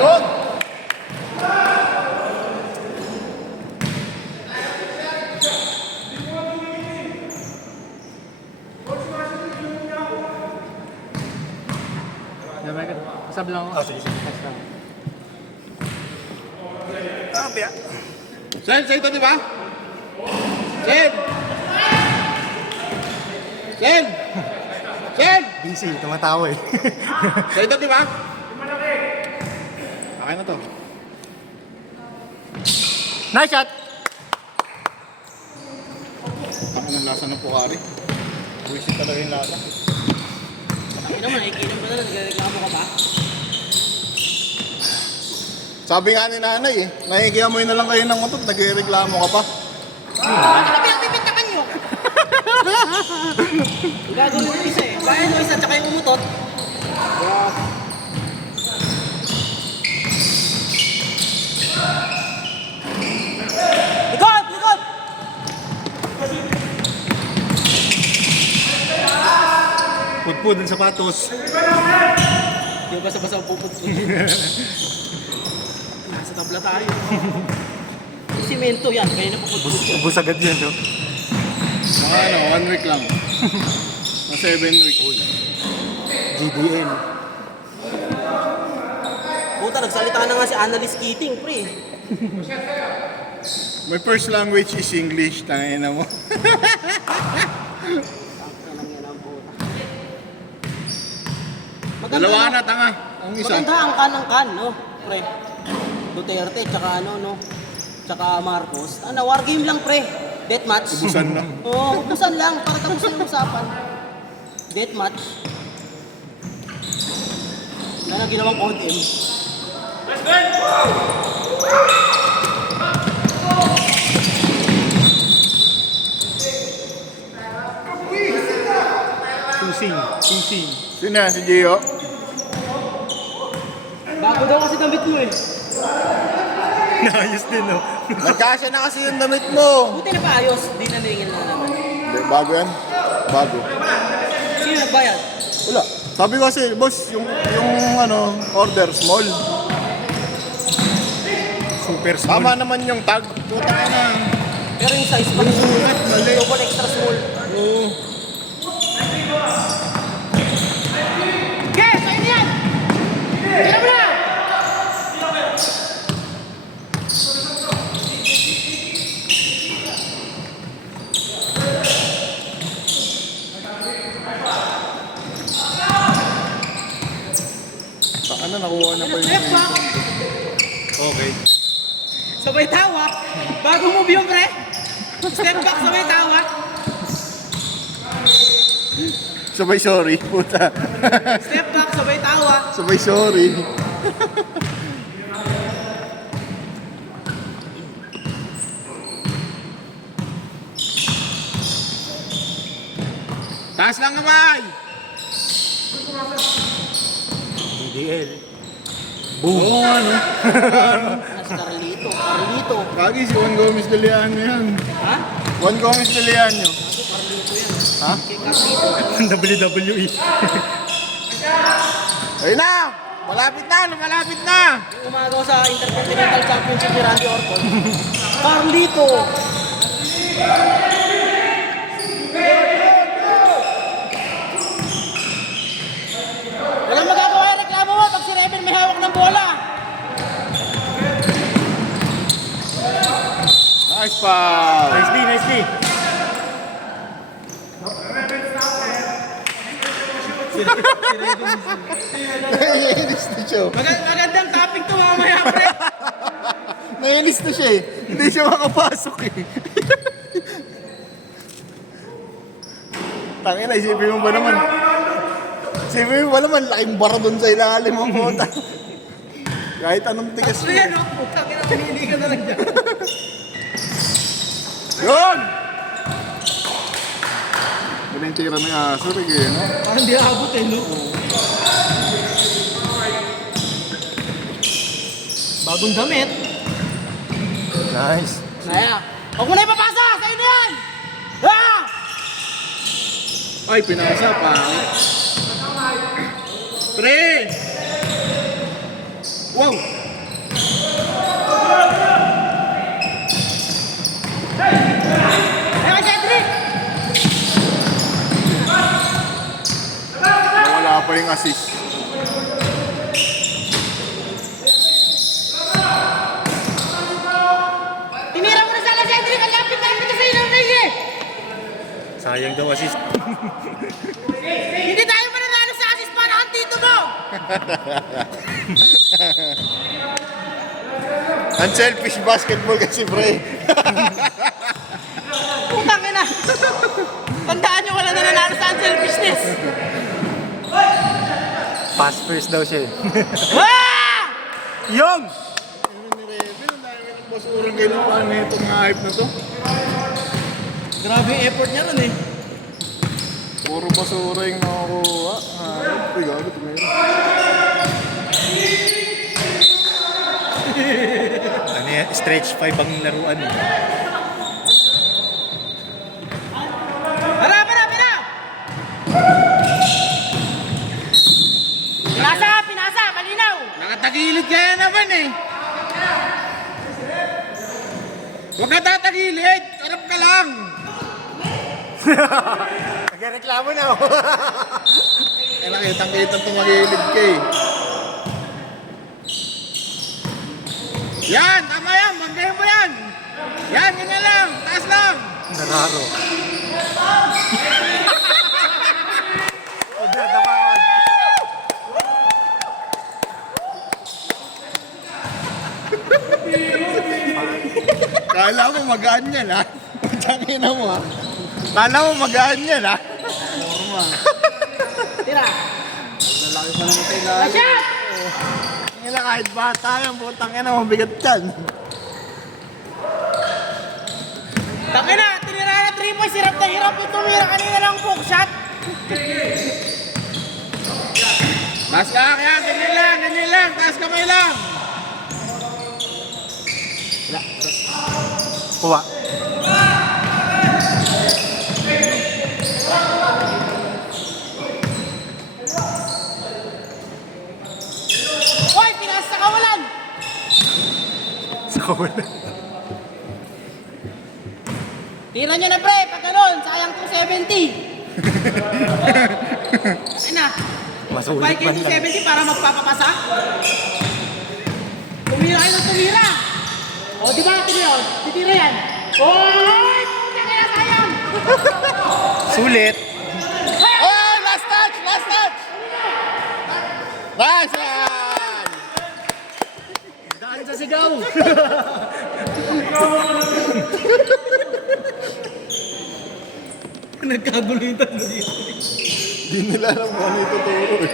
Yun! Sabi lang ako. Sen, sa ito, di ba? Sen! Busy, tumatawa eh. Sa ito, di ba? Okay na to. Nice shot! Ang lasa ng pukari. Buisit talaga yung lasa. Ito mo, nakikinom ba na? Nagreklamo ka ba? Sabi nga ni nanay nakikiamoy na lang kayo ng utot, nagreklamo ka pa. Bakit kami ang pipintakan nyo? Gagawin yung isa eh. Bayan yung isa tsaka yung umutot. Likod! Likod! Pudpud ng sapatos. Yung basa-basa ang puput. Nasa tabla tayo. Yung simento yan, kaya na puput. Ubus agad yan, no? Mga 1 week lang. Mga 7 week. GDN. Puta, nagsalita na nga si Annalise Keating, pre. My first language is English, tangina mo. Dalawa na, tanga. Ang isa. Maganda ang kan, no? Pre. Duterte, tsaka ano, no? Tsaka Marcos. Ano, war game lang, pre. Deathmatch. Ubusan na. Oo, ubusan lang. Para tapos na yung usapan. Deathmatch. Wala na ginawang ODM. Tusing. Sino yan, si Gio? Bago daw kasi damit mo eh. Naayos din, no? Nagkasya na kasi yung damit mo. Buti na paayos. Di na ningil na naman. Hindi, bago yan. Bago. Sino nagbayad? Wala. Sabi ko kasi, boss, yung ano, order, small. Super small. Tama naman yung tag. Puta ka na. Pero yung size pa Sulat, mali. double extra small. Oo. Yes! Ayun yan! Tira mo na! Ano, nakuha na pa yung Step back! Okay. Sabay tawa! Bago move yung pre! Step back, sabay tawa! Sabay sorry, puta. Step back, sabay tawa! Sabay sorry. Taas lang kamay! GDL. Oo, ano? Nasa Carlito. Carlito. Kagi si Juan Gomez de Leon yan. Ha? Juan Gomez de Leon yun. Carlito yan. Ha? Kay Carlito. WWE. Ayun na! Malapit na! Lumalapit na! Yung umagaw sa Intercontinental Championship ni Randy Orton. Carlito! Walang magagawa yung reklamo mo pag si Reven may hawak ng bola. Nice foul! Nicely. Naiinis na siya. Magandang topic to mamaya, pre. Naiinis na siya eh. Hindi siya makapasok eh. Tangina, isipin mo ba naman? Isipin mo ba naman, laking bara doon sa ilalim ng puta. Kahit anong tigas Ano yan, no? Putang ina, hindi ka na lang dyan. Yun! Ganun yung tira ng aso, Ricky, no? Parang di abot eh, no? Bagong damit. Nice. Naya. Huwag mo na ipapasa! Sa'yo na yan! Ah! Ay, pinasa pa. Pre! Wow! Ay, kay Cedric! Wala pa yung assist. Tinira mo na sana, Cedric! Ang lapit-lapit na sa'yo ng ring eh! Sayang daw assist. Hindi tayo mananalo sa assist para ang tito mo! Unselfish basketball kasi, pre. Putang ina! Tandaan nyo, wala nananalo sa unselfishness! Pass first daw siya eh. Ah! Yung! basurang ginawa na itong hype na to. Grabe yung effort niya ron eh. Puro basura yung nakakuha. Ay, gago, tumira. Ano yan? Stretch 5 ang laruan. Para! Pinasa! Malinaw! Nakatagilid kaya naman eh. Huwag ka tatagilid! Harap ka lang! Nagreklamo na ako. Kaya nakitang-kita tumagilid ka eh. Yan! Tama yan! Bandayan mo yan! Yan! Ganyan lang! Taas lang! Nararo. Order the pound. Kala mo magaan yan ha? Tangina mo ha? Kala mo magaan yan ha? Tira! Lalaki pa naman tayo na. Asyat! Kaya kahit bata yan, putang ina, mabigat yan. Tangina! Tinira na 3 points! Hirap na hirap yung tumira! Kanina lang hook shot! Taas ka kaya, ganyan lang, taas kamay lang. Kuha. Hoy! Pinasa sa kawalan! Sa kawalan. Tira nyo na pre! Pag ganun! Sayang 270! Ay na! Masulit Bike man yung lang. 270 para magpapapasa? Tumira kayo ng tumira! O di ba? Titira yan! Hoy! Tangina sayang! Sulit. Oh, last touch! Last touch! Nice one! Daan sa sigaw. Nagkagulo yung tatlo dito. Di nila alam kung ano ituturo eh.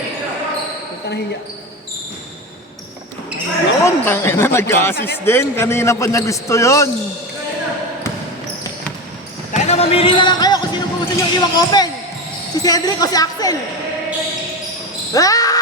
Huwag ka nahiya. Yun, tangina, nag-assist din. Kanina pa niya gusto yun. Kaya na mamili na lang kayo kung sino gusto nyo iwang open! Si Cedric o si Axel! Ah!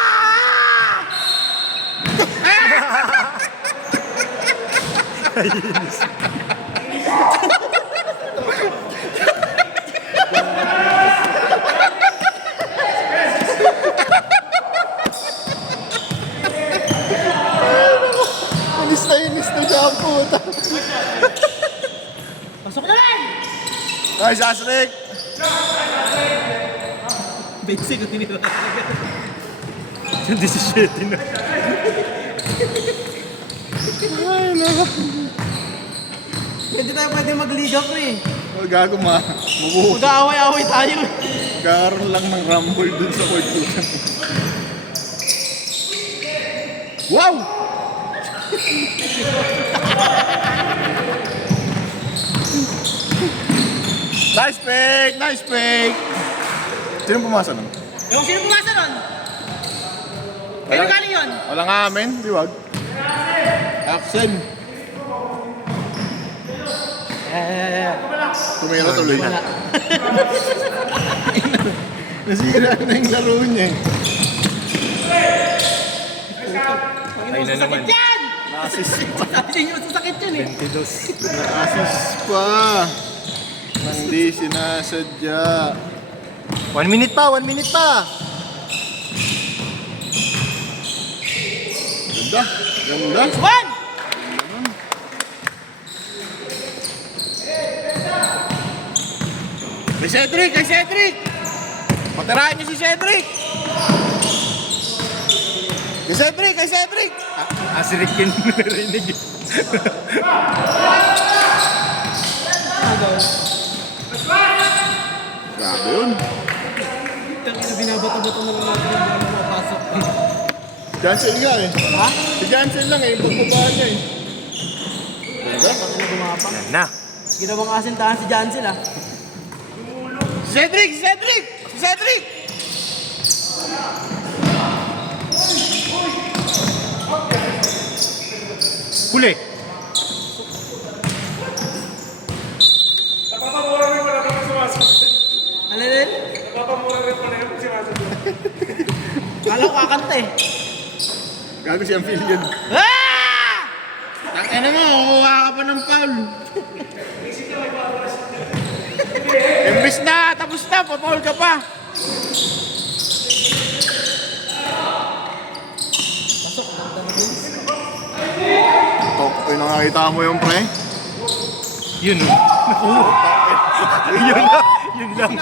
Inis na siya ang puta. Pasok na lang! Nice, Asrik! Basic ko tinira. Yung 17 na. Pwede mag-liga pre. Oh, gago ma. Mabuhok. Mag-aaway-aaway tayo! Karoon lang ng rumble dun sa court ko. Wow! Nice pick! Nice pick! Sino pumasa nun? Ewan sino pumasa nun? Kailan galing yun? Walang amin, diwag. Action! Tumira tuloy. Nasira na yung laro niya eh. Ay na naman. Yan! Na-assist Sabi sa inyo, sasakit yun eh! 22. Na-assist pa. Hindi sinasadya. 1 minute pa, 1 minute pa. Ganda, ganda. One! Kay Cedric, kay Cedric! Patirahan niyo si Cedric! Kay Cedric, kay Cedric! Asrik yun narinig. Grabe yun. Tangina binabato-bato na lang natin yung mga mapasok. Jansen nga eh. Ha? Si Jansen lang eh, yung pagbabaan niya eh. Ganda. Tangina gumapa. Yan na. Ginawang asintahan si Jansil ah. Si Cedric, si Cedric! Si Cedric! Huli. Kala ko kakanta eh. Gago siyang feel yun. Ah! Tangina mo, kukuha ka pa ng foul. Imbis na, tapos na, pa-foul ka pa. Yung nakakita mo yung pre? Yun o. Yun lang.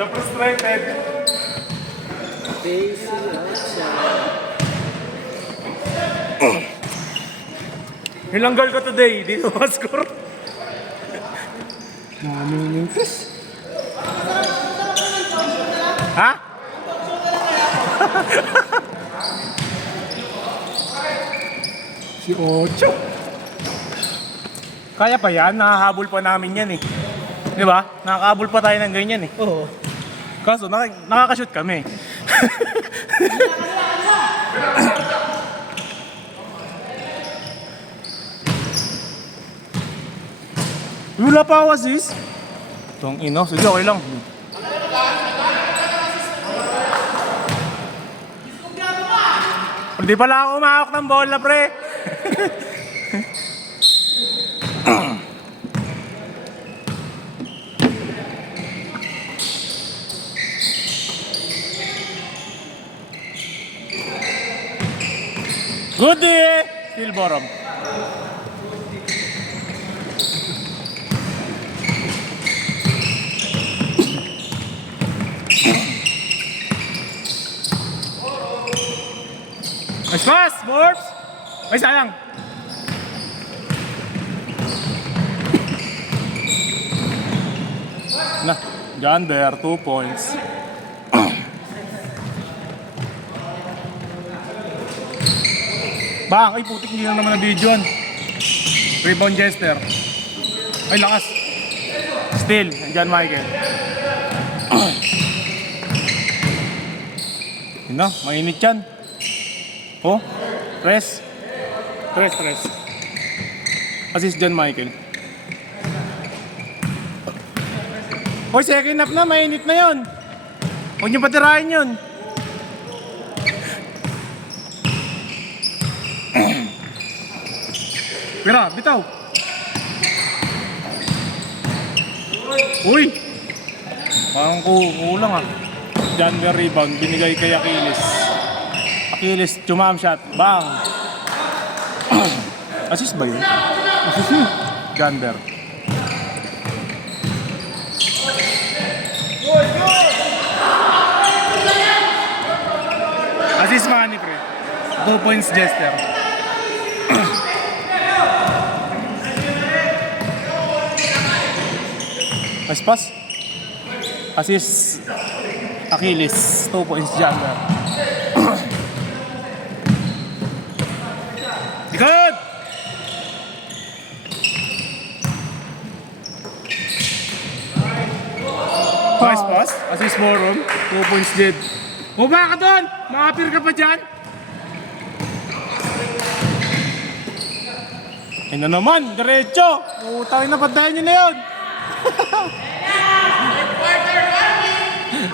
The frustrated. Ilang goal ko today? Di ko score. Naminintis. Ha? Si Ocho. Kaya pa yan, nakahabol pa namin yan eh. Di ba? Nakakahabol pa tayo ng ganyan eh. Oo. Kaso nakakashoot kami. Wala pa ako assist. Itong ino, sige okay lang. Hindi pala ako umahawak ng bola, pre. Good day! Still bottom. Nice pass, Borbs! Ay, sayang! Na, John Bear, 2 points. Bang! Ay, putik, hindi lang naman na-videoan. Rebound Jester. Ay, lakas. Still, John Michael. Yun na, mainit yan. Oh, press. Press. Assist John Michael. Hoy, second half na, mainit na yun. Huwag niyo patirahin yun. Pira, bitaw. Uy! Parang kulang ah. John Bear rebound, binigay kay Achilles. Achilles, jumam shot. Bang! Assist ba yun? Assist yun. John Bear. Assist Manny, pre. 2 points Jester. Nice pass. Assist Achilles. 2 points John Bear. Good! Nice pass. Assist Moron. 2 points Jed. Baba ka doon! Makapir ka pa dyan! Ayun na naman, diretso! Utangin na patayin nyo na yun!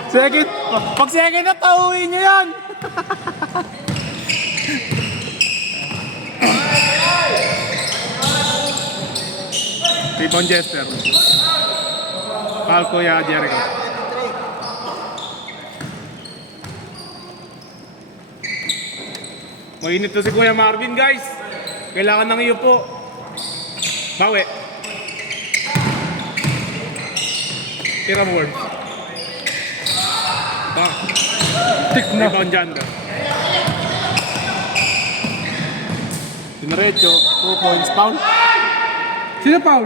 Second, pag second na, tauhin nyo yan! Rebound Jester. Falco ya Jericho. Mainit to si Kuya Marvin, guys. Kailangan ng iyo po. Bawi. Tira mo, Worms. Bang. Tik na. Rebound dyan. Dinerecho, 2 points. Foul. Sino Paul?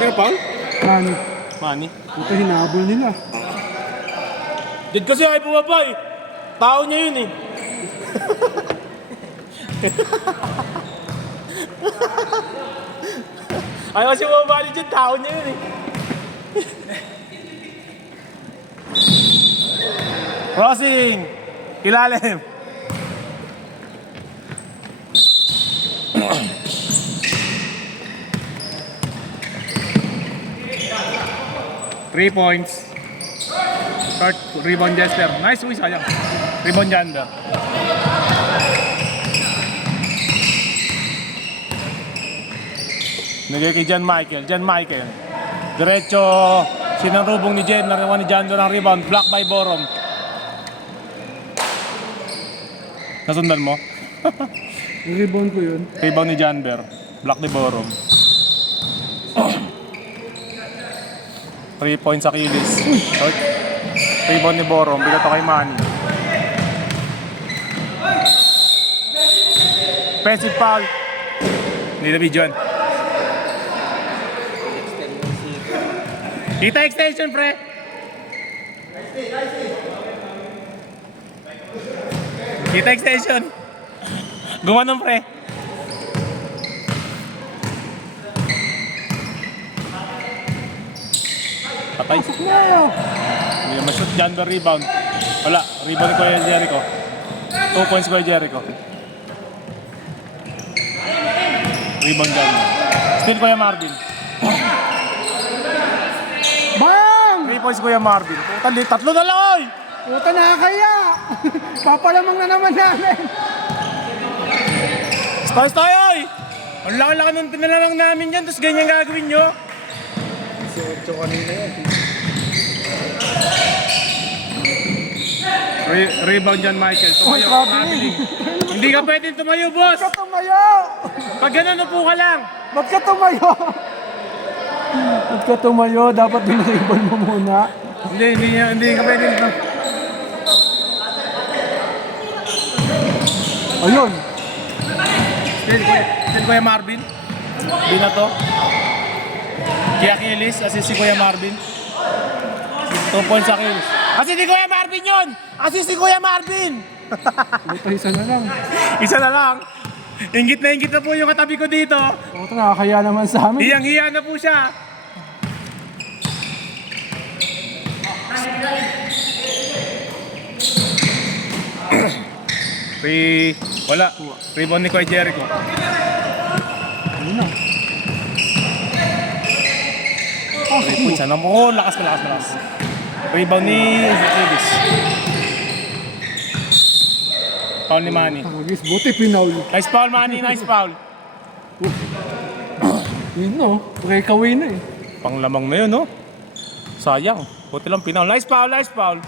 Sino foul? Nani. Manny. Ito hinabol nila. Did kasi ay bumaba eh. Tao niya yun eh. Ayaw kasi bumaba dyan, tao niya yun eh. Crossing! Ilalim! Three points. Short rebound Jester. Nice, uy, sayang. Rebound Jander. Nagay kay John Michael. John Michael. Diretso. Sinarubong ni Jen. Nariwan ni Jander ang rebound. Block by Borom. Nasundan mo? Yung rebound ko yun. Rebound ni Jander. Block ni Borom. 3 points sa Achilles. Short. Rebound ni Borom. Bigato kay Manny. Offensive foul. Hindi na video yan. Kita extension, pre. Kita extension. Gumanong, pre. Patay. Hindi naman shoot. Jander rebound. Wala. Rebound ni Kuya Jericho. 2 points Kuya Jericho. Rebound Jander. Still Kuya Marvin. Bang! 3 points Kuya Marvin. Puta, tatlo na lang oy! Puta nakakaya! Papalamang na naman namin! Stars tayo oy! Ang laki-laki ng pinalamang namin yan, tapos ganyan gagawin nyo. Rebound dyan, Michael. Tumayo. grabe. Traveling. Hindi ka pwede tumayo, boss. Ba't ka tumayo? Pag ganun, upo ka lang. Ba't ka tumayo? Ba't ka tumayo? Dapat dinaribon mo muna. Hindi ka pwede ito. Ayun! Still Kuya Marvin. Di na to. Kaya Achilles, assist si Kuya Marvin. 2 points sa Achilles. Assist si Kuya Marvin yun! Assist si Kuya Marvin! Puta, isa na lang. Isa na lang. Ingit na po yung katabi ko dito. Puta, nakakaya naman sa amin. Hiyang-hiya na po siya. Wala. Rebound ni Kuya Jericho. Ayun na. Sana mo. Lakas. Rebound ni Achilles. Foul ni Manny. Tagis, buti pinaul. Nice foul, Manny. Nice foul. Yun no, breakaway na eh. Panglamang na yun, no? Sayang. Buti lang pinaw. Nice foul.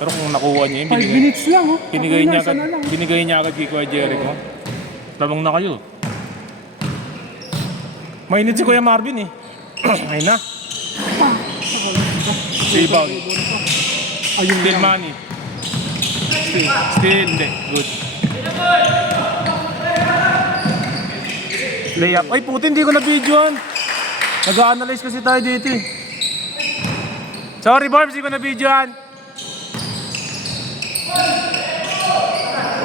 Pero kung nakuha niya yun, 5 minutes lang oh. binigay niya agad kay Kuya Jericho. Lamang na kayo. Mainit si Kuya Marvin eh. Ayun na. Rebound. Ayun Still lang. Manny. Still, hindi. Good. Layup. Ay, puti, hindi ko na-videoan. Nag-a-analyze kasi tayo dito eh. Sorry, Barbs, hindi ko na-videoan.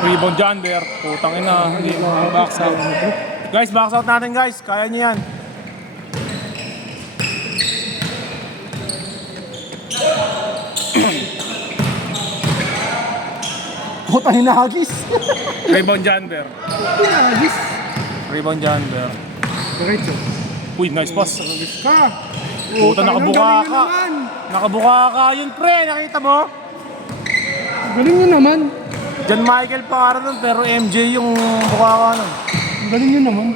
Rebound Jander. Putang ina. Hindi mo box out. Guys, box out natin guys. Kaya niyo yan. Puta, hinagis. Rebound Jander. Hinagis. Rebound Jander. Diretso. Uy, nice pass. Hinagis ka. Puta, nakabuka galing ka. nyo naman. Nakabuka ka. Yun, pre. Nakita mo? Galing nyo naman. John Michael para nun, pero MJ yung buka ka nun. Galing nyo naman.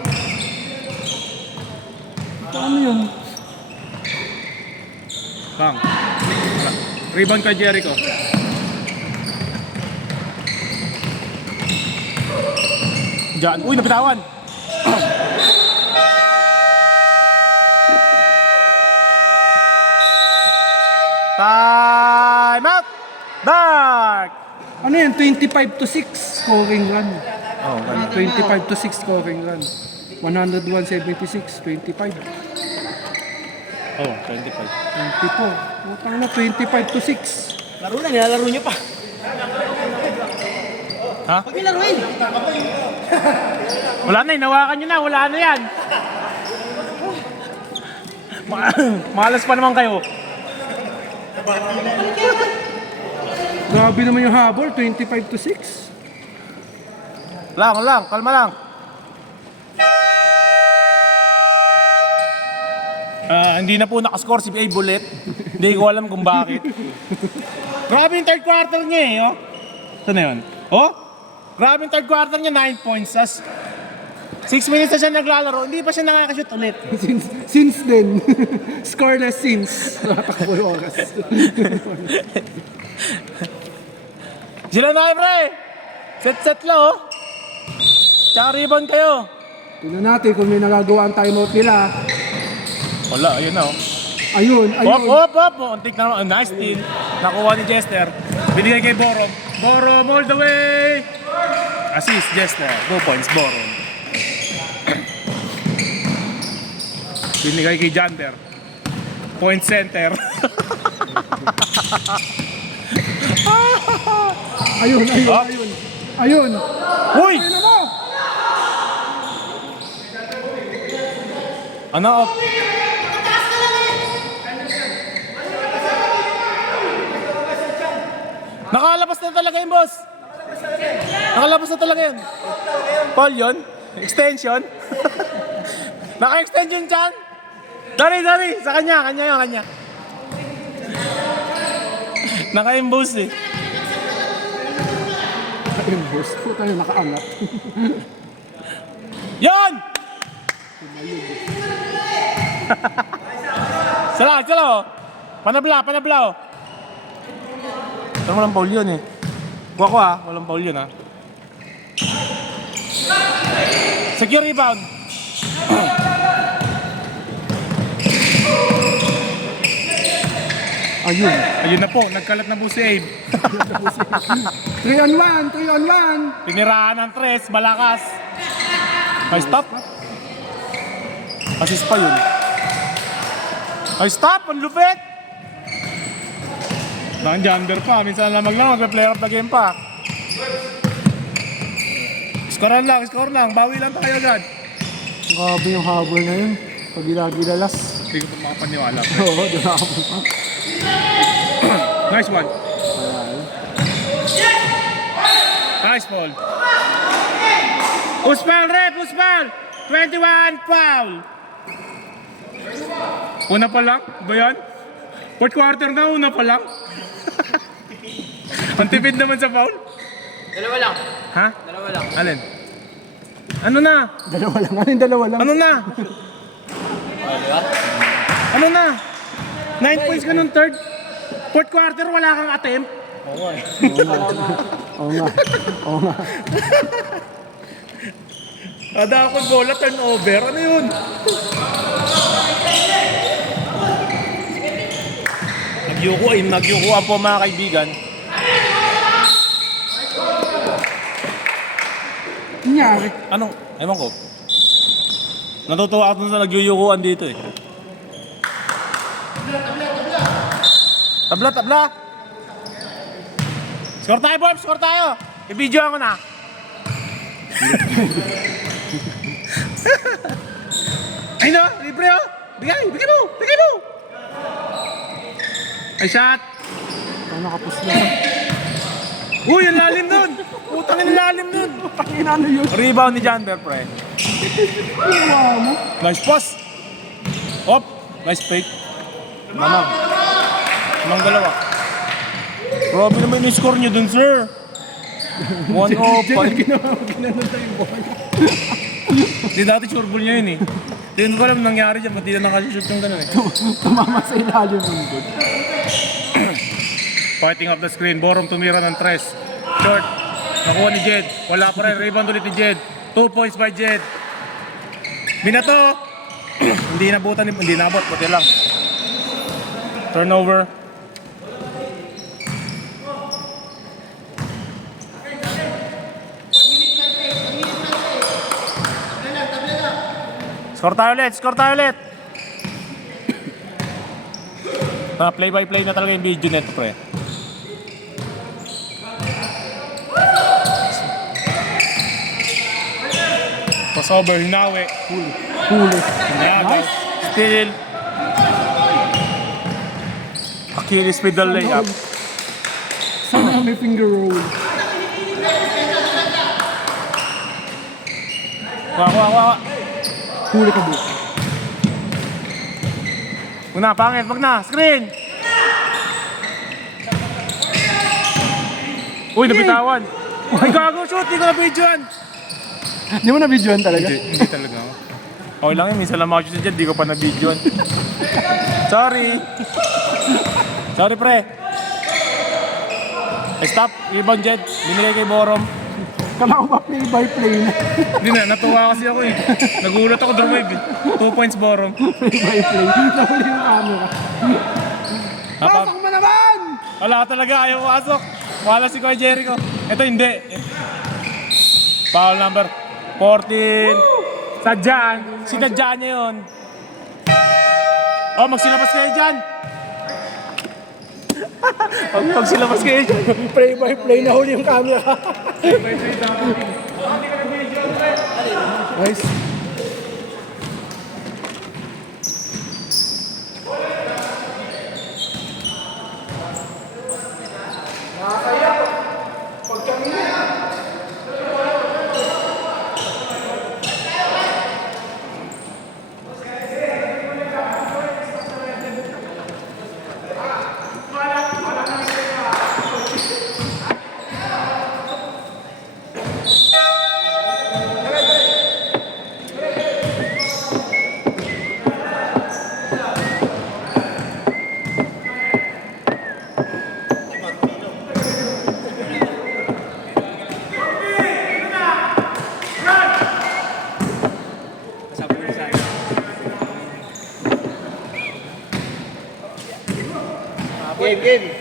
Ano yun? Bang. Rebound kay Jericho. Diyan. Uy, napitawan. Time out! Back! Ano yun? 25-6 scoring run. Oh, 25-6 scoring run. 101-76, 25. Oh, 25. 24. Utang na 25 to 6. Laro na, nilalaro niyo pa. Ha? Huwag niyo laruin. Wala na, inawakan nyo na. Wala na yan. Malas pa naman kayo. Grabe naman yung habol, 25 to 6. Lang, kalma lang. Hindi na po nakascore si A Bullet. Hindi ko alam kung bakit. Grabe yung third quarter niya eh. Oh. Ito na yun. Oh? Grabe yung third quarter niya, 9 points. 6 minutes na siya naglalaro, hindi pa siya nakakashoot ulit. Since then, scoreless since. Nakatakbo yung oras. Sila na pre! Set lang oh. Tsaka rebound kayo. Tingnan natin kung may nagagawa ang timeout nila. Wala, ayun na oh. Ayun. Hop! Untik na naman. Nice steal. Nakuha ni Jester. Binigay kay Borom. Borom all the way! Assist, Jester. 2 points, Borom. Binigay kay Jander. Point center. Ayun. Uy! Ano? Nakalabas na talaga yun, boss. Nakalabas na talaga yun. Paul yun? Extension? Naka-extension dyan? Dari. Sa kanya yun. Naka-imbus eh. Ayun, boss. Puta yun, nakaangat. Yon! Sala oh. Panabla oh. Pero walang foul yun eh. Kuha ko ah, walang foul yun ah. Secure rebound. Ayun na po, nagkalat na po si Abe. 3 on 1. Tinirahan ng 3, malakas. Ay, stop. Assist pa yun. Ay, stop! Ang lupit! Naka-jander pa. Minsan lang magpe-player of the game pa. Score lang. Bawi lang tayo agad. Grabe yung habol na yun. Pag gilalas. Hindi ko pa makapaniwala. Oo, doon habol pa. Nice one. Nice ball. Puspal! 21 foul! Una pa lang? Ba yan? Fourth quarter na, una pa lang? Ang tipid naman sa foul? Dalawa lang. Ha? Alin? Ano na? Dalawa lang. Ano na? Ano na? 9 points ka nung third. Fourth quarter, wala kang attempt. Oo nga. Kada ako bola, turnover. Ano yun? Nagyukuan po mga kaibigan. Nangyari. Anong? Ewan ko. Natutuwa ako dun sa nagyuyukuan dito eh. Tabla! Score tayo, Bob! Score tayo! I-video ako na. Ay no! Libre oh! Bigay mo! Ay, shot! Nakapos na. Uy, ang lalim nun! Putang ang lalim nun! Pakinano yun. Rebound ni Jander, pre. Wow mo. Nice pass! Op! Nice fake. Namang dalawa. Grabe naman yung score nyo dun, sir. 1-0 pa. Ginano tayo yung ball. Hindi dati sure ball niya yun eh. Hindi ko alam nangyari dyan. Ba't di na nakashoot yung gano'n eh. Tumama sa ilalim ng good. Fighting up the screen. Borom tumira ng 3. Short. Nakuha ni Jed. Wala pa rin. Rebound ulit ni Jed. 2 points by Jed. Binato. Hindi nabutan. Hindi nabot. Pati lang. Turnover. Score tayo ulit. Play-by-play na talaga yung video neto, pre. Crossover, hinawi. Huli. Hinawi. Still. Achilles with the layup. Sana may finger roll. Wah. Huli ka, bro. Wag na, pangit. Wag na. Screen. Uy, nabitawan. Ay, gago. Shoot. Hindi ko na-videoan. Hindi mo na-videoan talaga? Hindi talaga ako. Okay lang yun. Minsan lang makashoot dyan. Di ko pa na-videoan. Sorry. Sorry, pre. Stop. Rebound, Jed. Binigay kay Borom. Kala ko ba play-by-play na? Hindi na. Natuwa kasi ako eh. Nagulat ako drive eh. 2 points, Borom. Play-by-play. Nahuli yung camera. Pasok mo naman! Wala talaga. Ayaw pasok. Wala si Kuya Jericho. Ito hindi. Foul number 14. Sadyaan. Sinadyaan niya yun. Oh, magsilabas kayo dyan. Magsilabas kayo dyan. Play-by-play, nahuli yung camera. Nice. Game.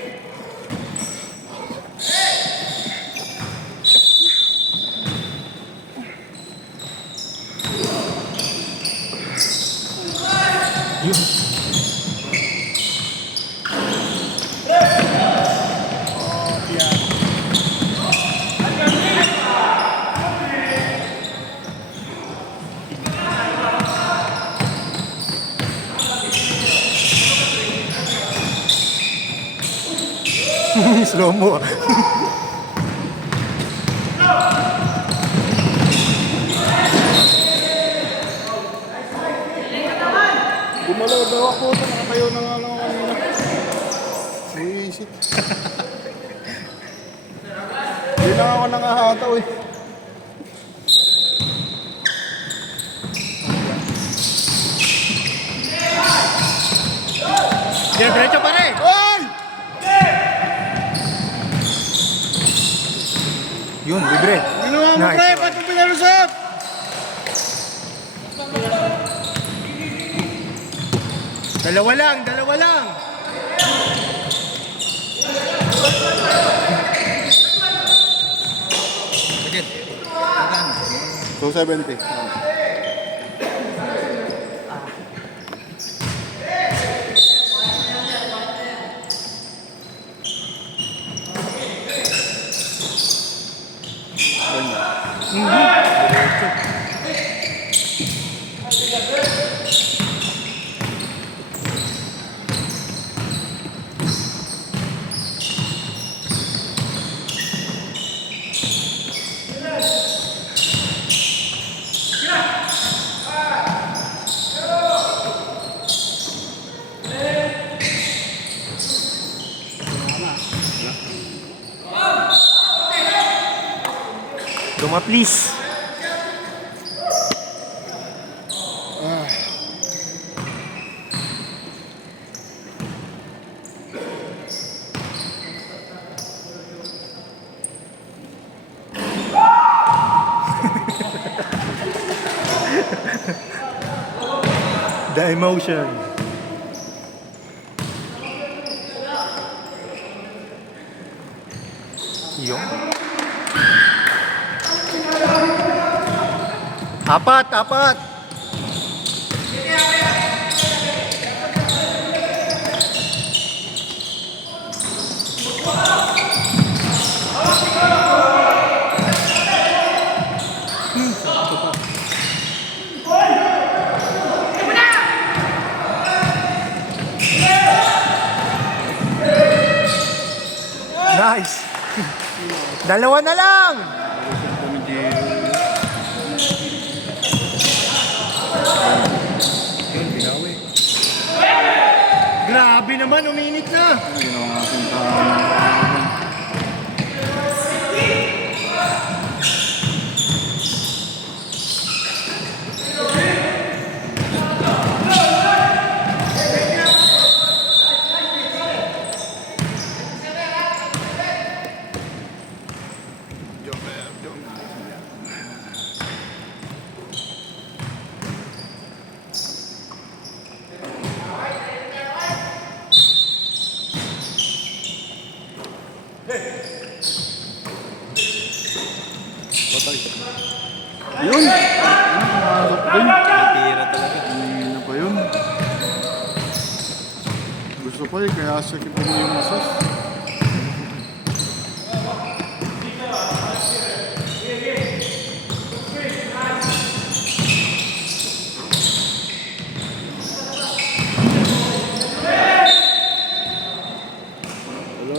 Slow mo. Gumalaw daw ako. Nakatayo na nga lang ako kanina. Buisit. Hindi na ako nakahataw eh. Diretso pare. Oy! Yun, libre. Ginawa mo, Nice. pre! Ba't mo pinalusot? Dalawa lang. 270. Duma please. The emotion. Yung. Apat. Nice. Dalawa na lang. Grabe naman, uminit na. Yun! Tira talaga. Ano pa yun? Gusto pa eh, kaya sakit mo yung masas.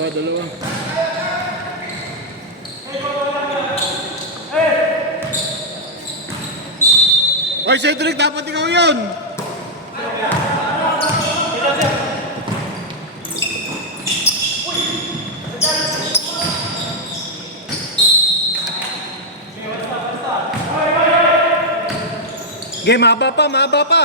Dalawa. Oy, Cedric, dapat ikaw yun! Game, mahaba pa.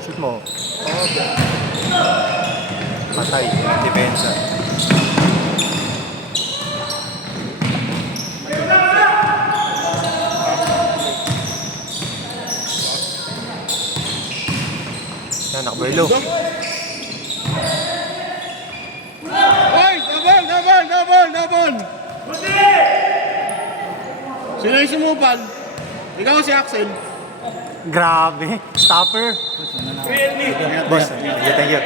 Shoot mo. Patay, depensa. Yan, nakabuelo. Oy, double! Sino yung sumupal? Ikaw si Axel. Grabe. Stopper. Boss, thank you.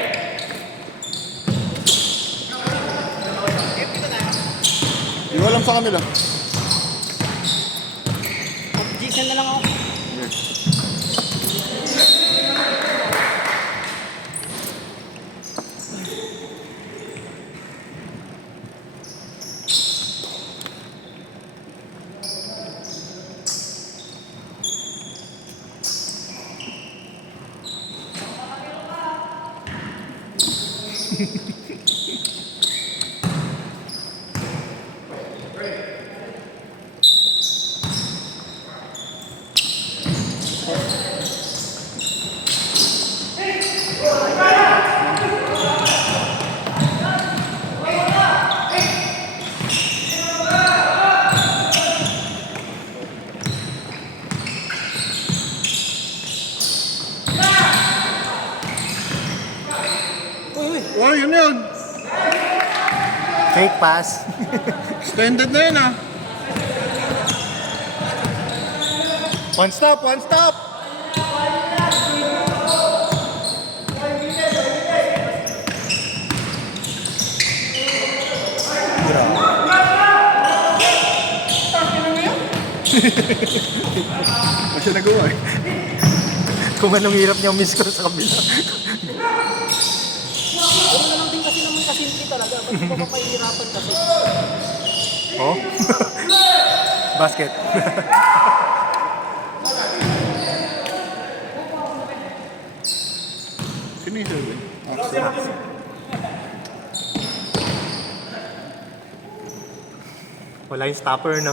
Hindi ko alam sa kanila. Jason na lang ako. Oh, yun. Fake pass. Extended na yun ah. One stop. Kasi nagawa eh. Kung anong hirap niyang miss ko sa kabila. Ano na lang din kasi naman kasimple talaga. Ba't di ba mapahihirapan kasi? Oh. Basket. Sino yung Sherwin? Wala yung stopper, no?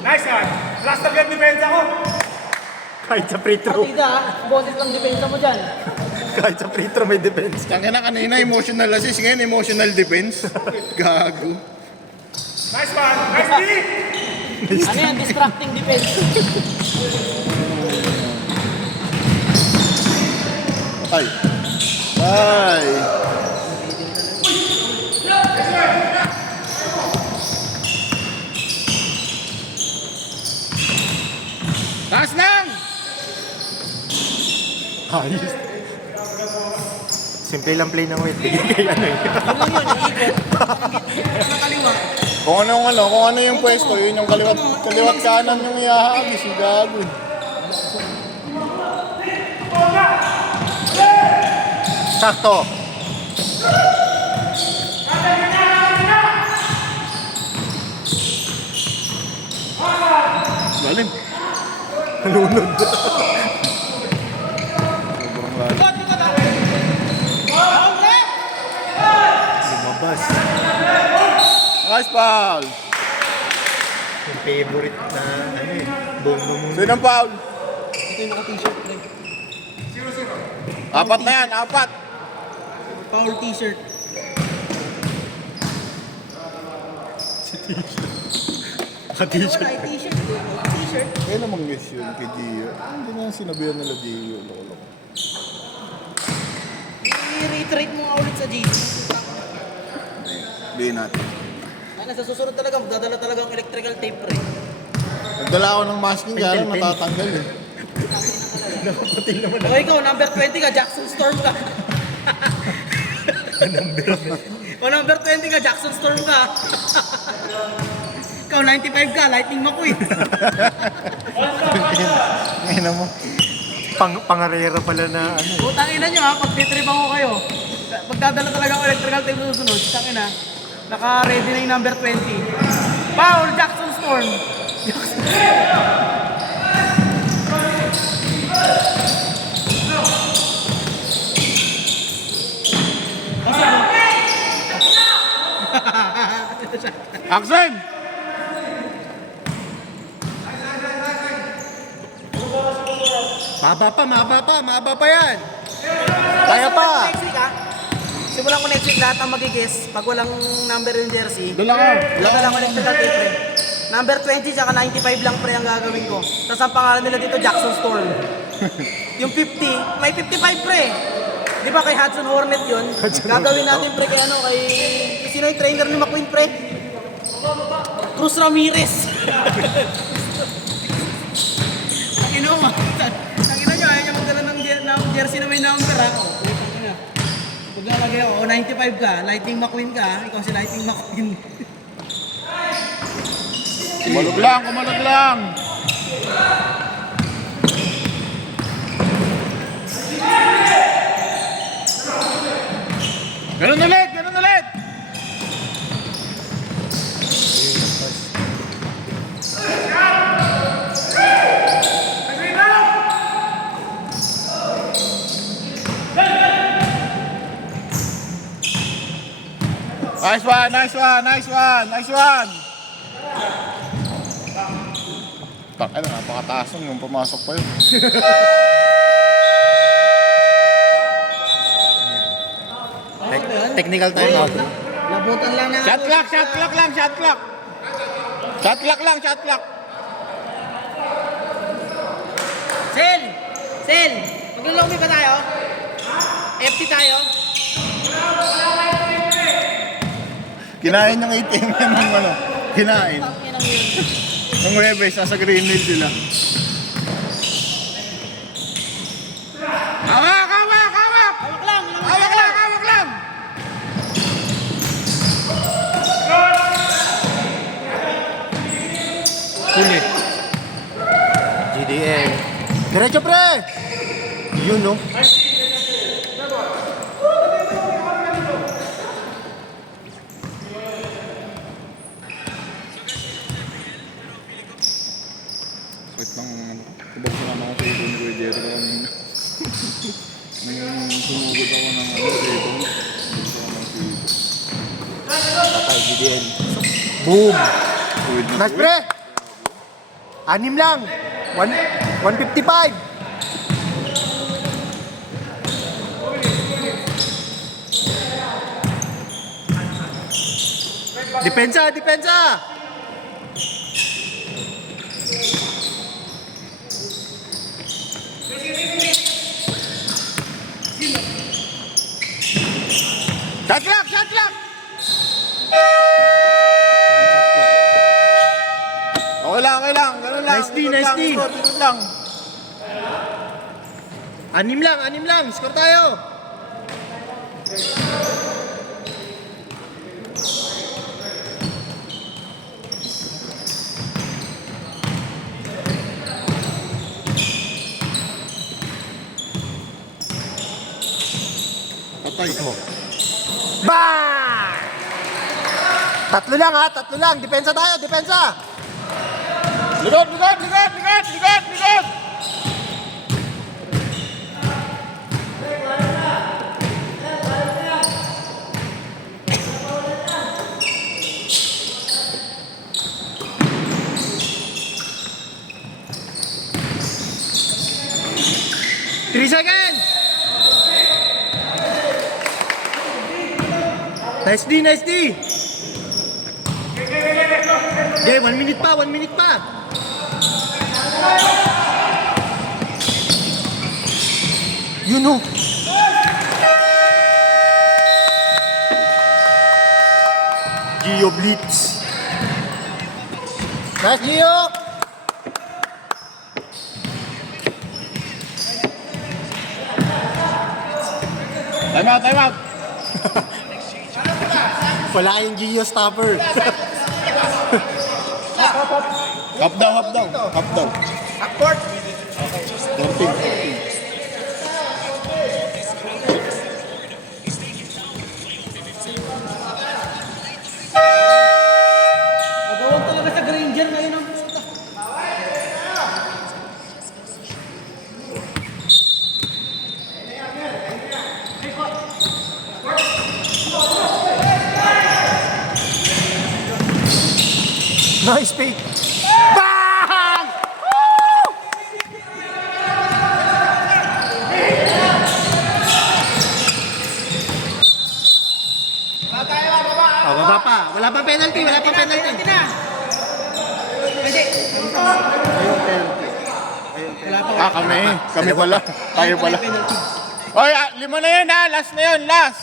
Nice one! Last na game defense ako! Kahit sa free throw. Partida ha, boses lang depensa mo dyan. Kahit sa free throw may defense. Tangina kanina, emotional assist. Ngayon, emotional defense. Gago. Nice one! Nice D! Ano yan, distracting defense. Ay. Ay. Taas lang! Ayos. Simple lang play ng weight. Bigay kay ano eh. Yun lang yun, iikot. Nakaliwa. Kung ano yung pwesto, yun yung kaliwat kanan yung ihahagis, yung gago. Sakto. Lalim. Lunod. Lumabas. Nice foul. Yung favorite na, bongo mo. Sino ang foul? Ito yung naka-t-shirt, pre. Apat na yan, apat. Foul t-shirt. Ka-t-shirt. Wala, t-shirt. T-shirt. Kaya namang miss yun kay Gio. Hindi na sinabihan nila Gio. Loko-loko. I-reiterate mo nga ulit sa GC. Hindi natin. Ano, sa susunod talaga, magdadala talaga ang electrical tape, pre. Nagdala ako ng masking, kaya lang natatanggal eh. O ikaw, number 20 ka, Jackson Storm ka. O number 20 ka, Jackson Storm ka. Ikaw, 95 ka, Lightning McQueen. Ngayon mo. Pangarera pala na ano. Putang ina nyo ha, pag titripan ko kayo, magdadala talaga ang electrical tape sa susunod. Tang ina, naka-ready na yung number 20. Foul, Jackson Storm. Action! Maba pa yan. Kaya pa. Next week ha, simulan ko next week lahat ang magigis. Pag walang number yung jersey, Dala ka. dala ko electrical tape pre. Number 20 tsaka 95 lang pre ang gagawin ko. Tapos ang pangalan nila dito, Jackson Storm. Yung 50, may 55 pre. Di ba kay Hudson Hornet yun? Gagawin natin pre kay ano, kay... Sino yung trainer ni McQueen pre? Cruz Ramirez. Ang ino mo. Ang ino nyo, ayaw nyo magdala ng jersey na may number ha. Pag nalagay ako, 95 ka, Lightning McQueen ka, ikaw si Lightning McQueen. Kumalog lang. Ganun ulit. Nice one. Ano, napakataas nung pumasok pa yun. Technical time out. Nabutan lang na. Shot clock lang. Sel! Maglalumi ba tayo? FT tayo? Kinain ng ATM yan ng ano. Kinain. Yan ang yun. Nung Webes, nasa Green Hill sila. Hawak! Hawak lang! Huli. GDL. Diretso pre! Yun no? Sakit ng kubag sa naman ako sa ibon ko. Jerry ko kanina. Nung sumugod ako ng ibon. Patay, GDL. Boom! Nice pre! 6 lang! 155! Depensa! Shot clock! Okay lang. Ganun lang. Nice D. Ikot lang. 6 lang! Score tayo! Bang! Tatlo lang ha, tatlo lang. Depensa tayo, depensa. Likod, likod, likod, likod, likod, likod! Three seconds! Nice D, nice D! Okay, 1 minute pa, 1 minute pa! Yun o! Gio Blitz! Nice Gio! Time out, time out! Wala kayong Gio stopper. Hop down, hop down, hop down. Upward! 13. Pagawag talaga sa Granger ngayon ang puta. Nice fake! Bang! Oh, baba pa. Wala pa penalty, wala pa penalty. Kami pala. Tayo pala. Oy, 5 na yun ha. Last na yun, last.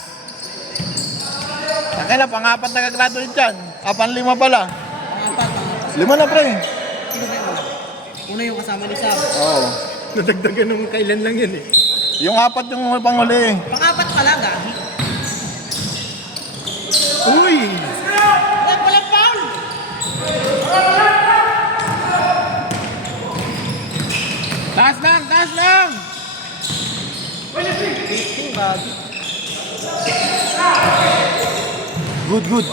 Tangin na, pang-apat na kagraduate dyan. 5 pala. 5 na pre. Una yung kasama ni Sam. Oo. Nadagdagan nung kailan lang yun eh. Yung 4 yung panghuli. Pang-apat pala, gahi. Uy! Walang foul! Taas lang, taas lang. Good, good.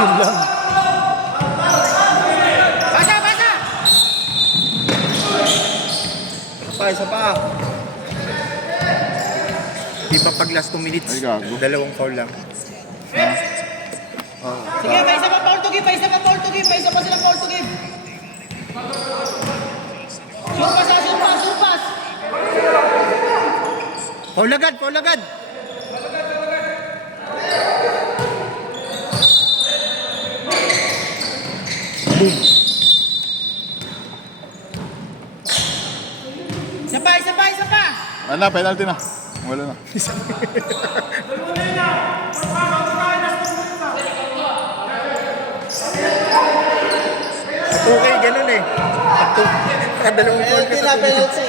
Yun lang. Basa, basa! Isa pa. Di ba pag last 2 minutes, Ay, gago. dalawang foul lang. Sige, pa isa pa foul to give, pa isa pa foul to give, pa isa pa silang foul to give. Surpas, surpas, surpas! Foul agad, foul agad. Isa pa, isa pa, isa pa! Ano na, penalty na. Wala na. Okay, ganun eh. Kadalawang foul ka sa penalty.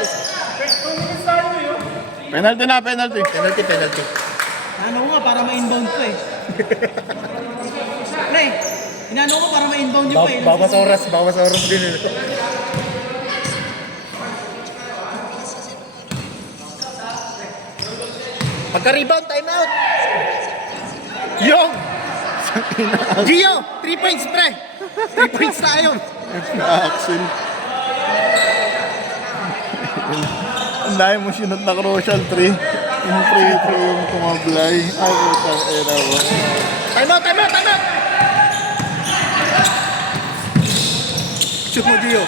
Penalty na, penalty. Penalty, penalty. Ano ko nga, para ma-inbound ko eh. Pre, inano ko para ma-inbound yung pa eh. Bawas oras din eh. Pagka-rebound, time out! Yung! Gio! 3 points, pre! 3 points tayo! Axel. Ang dami mo sinot na crucial 3. Yung free throw yung tumablay. Ay, utang era mo. Time out, time out, time out! Shoot mo, Gio.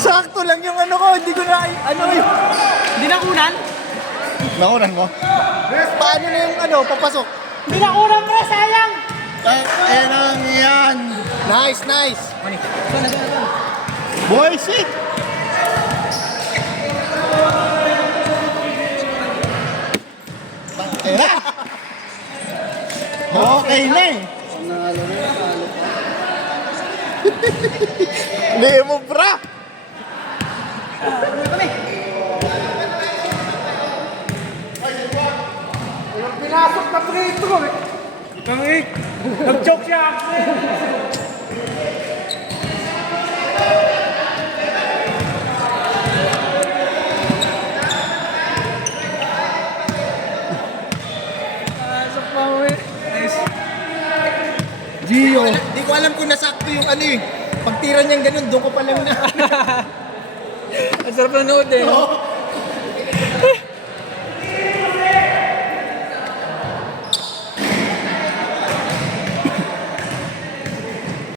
Sakto lang yung ano ko, hindi ko na, ano yung... Hindi na kunan? Nakunan mo? Paano na yung ano, papasok? Hindi na unang pre, sayang! Ay, lang yan. Nice, nice. Boy, sick. Okay na eh. Hindi mo bra. Kami. Pumasok na free throw eh. Nag-choke siya, Axel. Gio. Di ko alam kung nasakto yung ano eh. Pagtira niyang ganun, doon ko pa lang na. Ang sarap ng nood eh.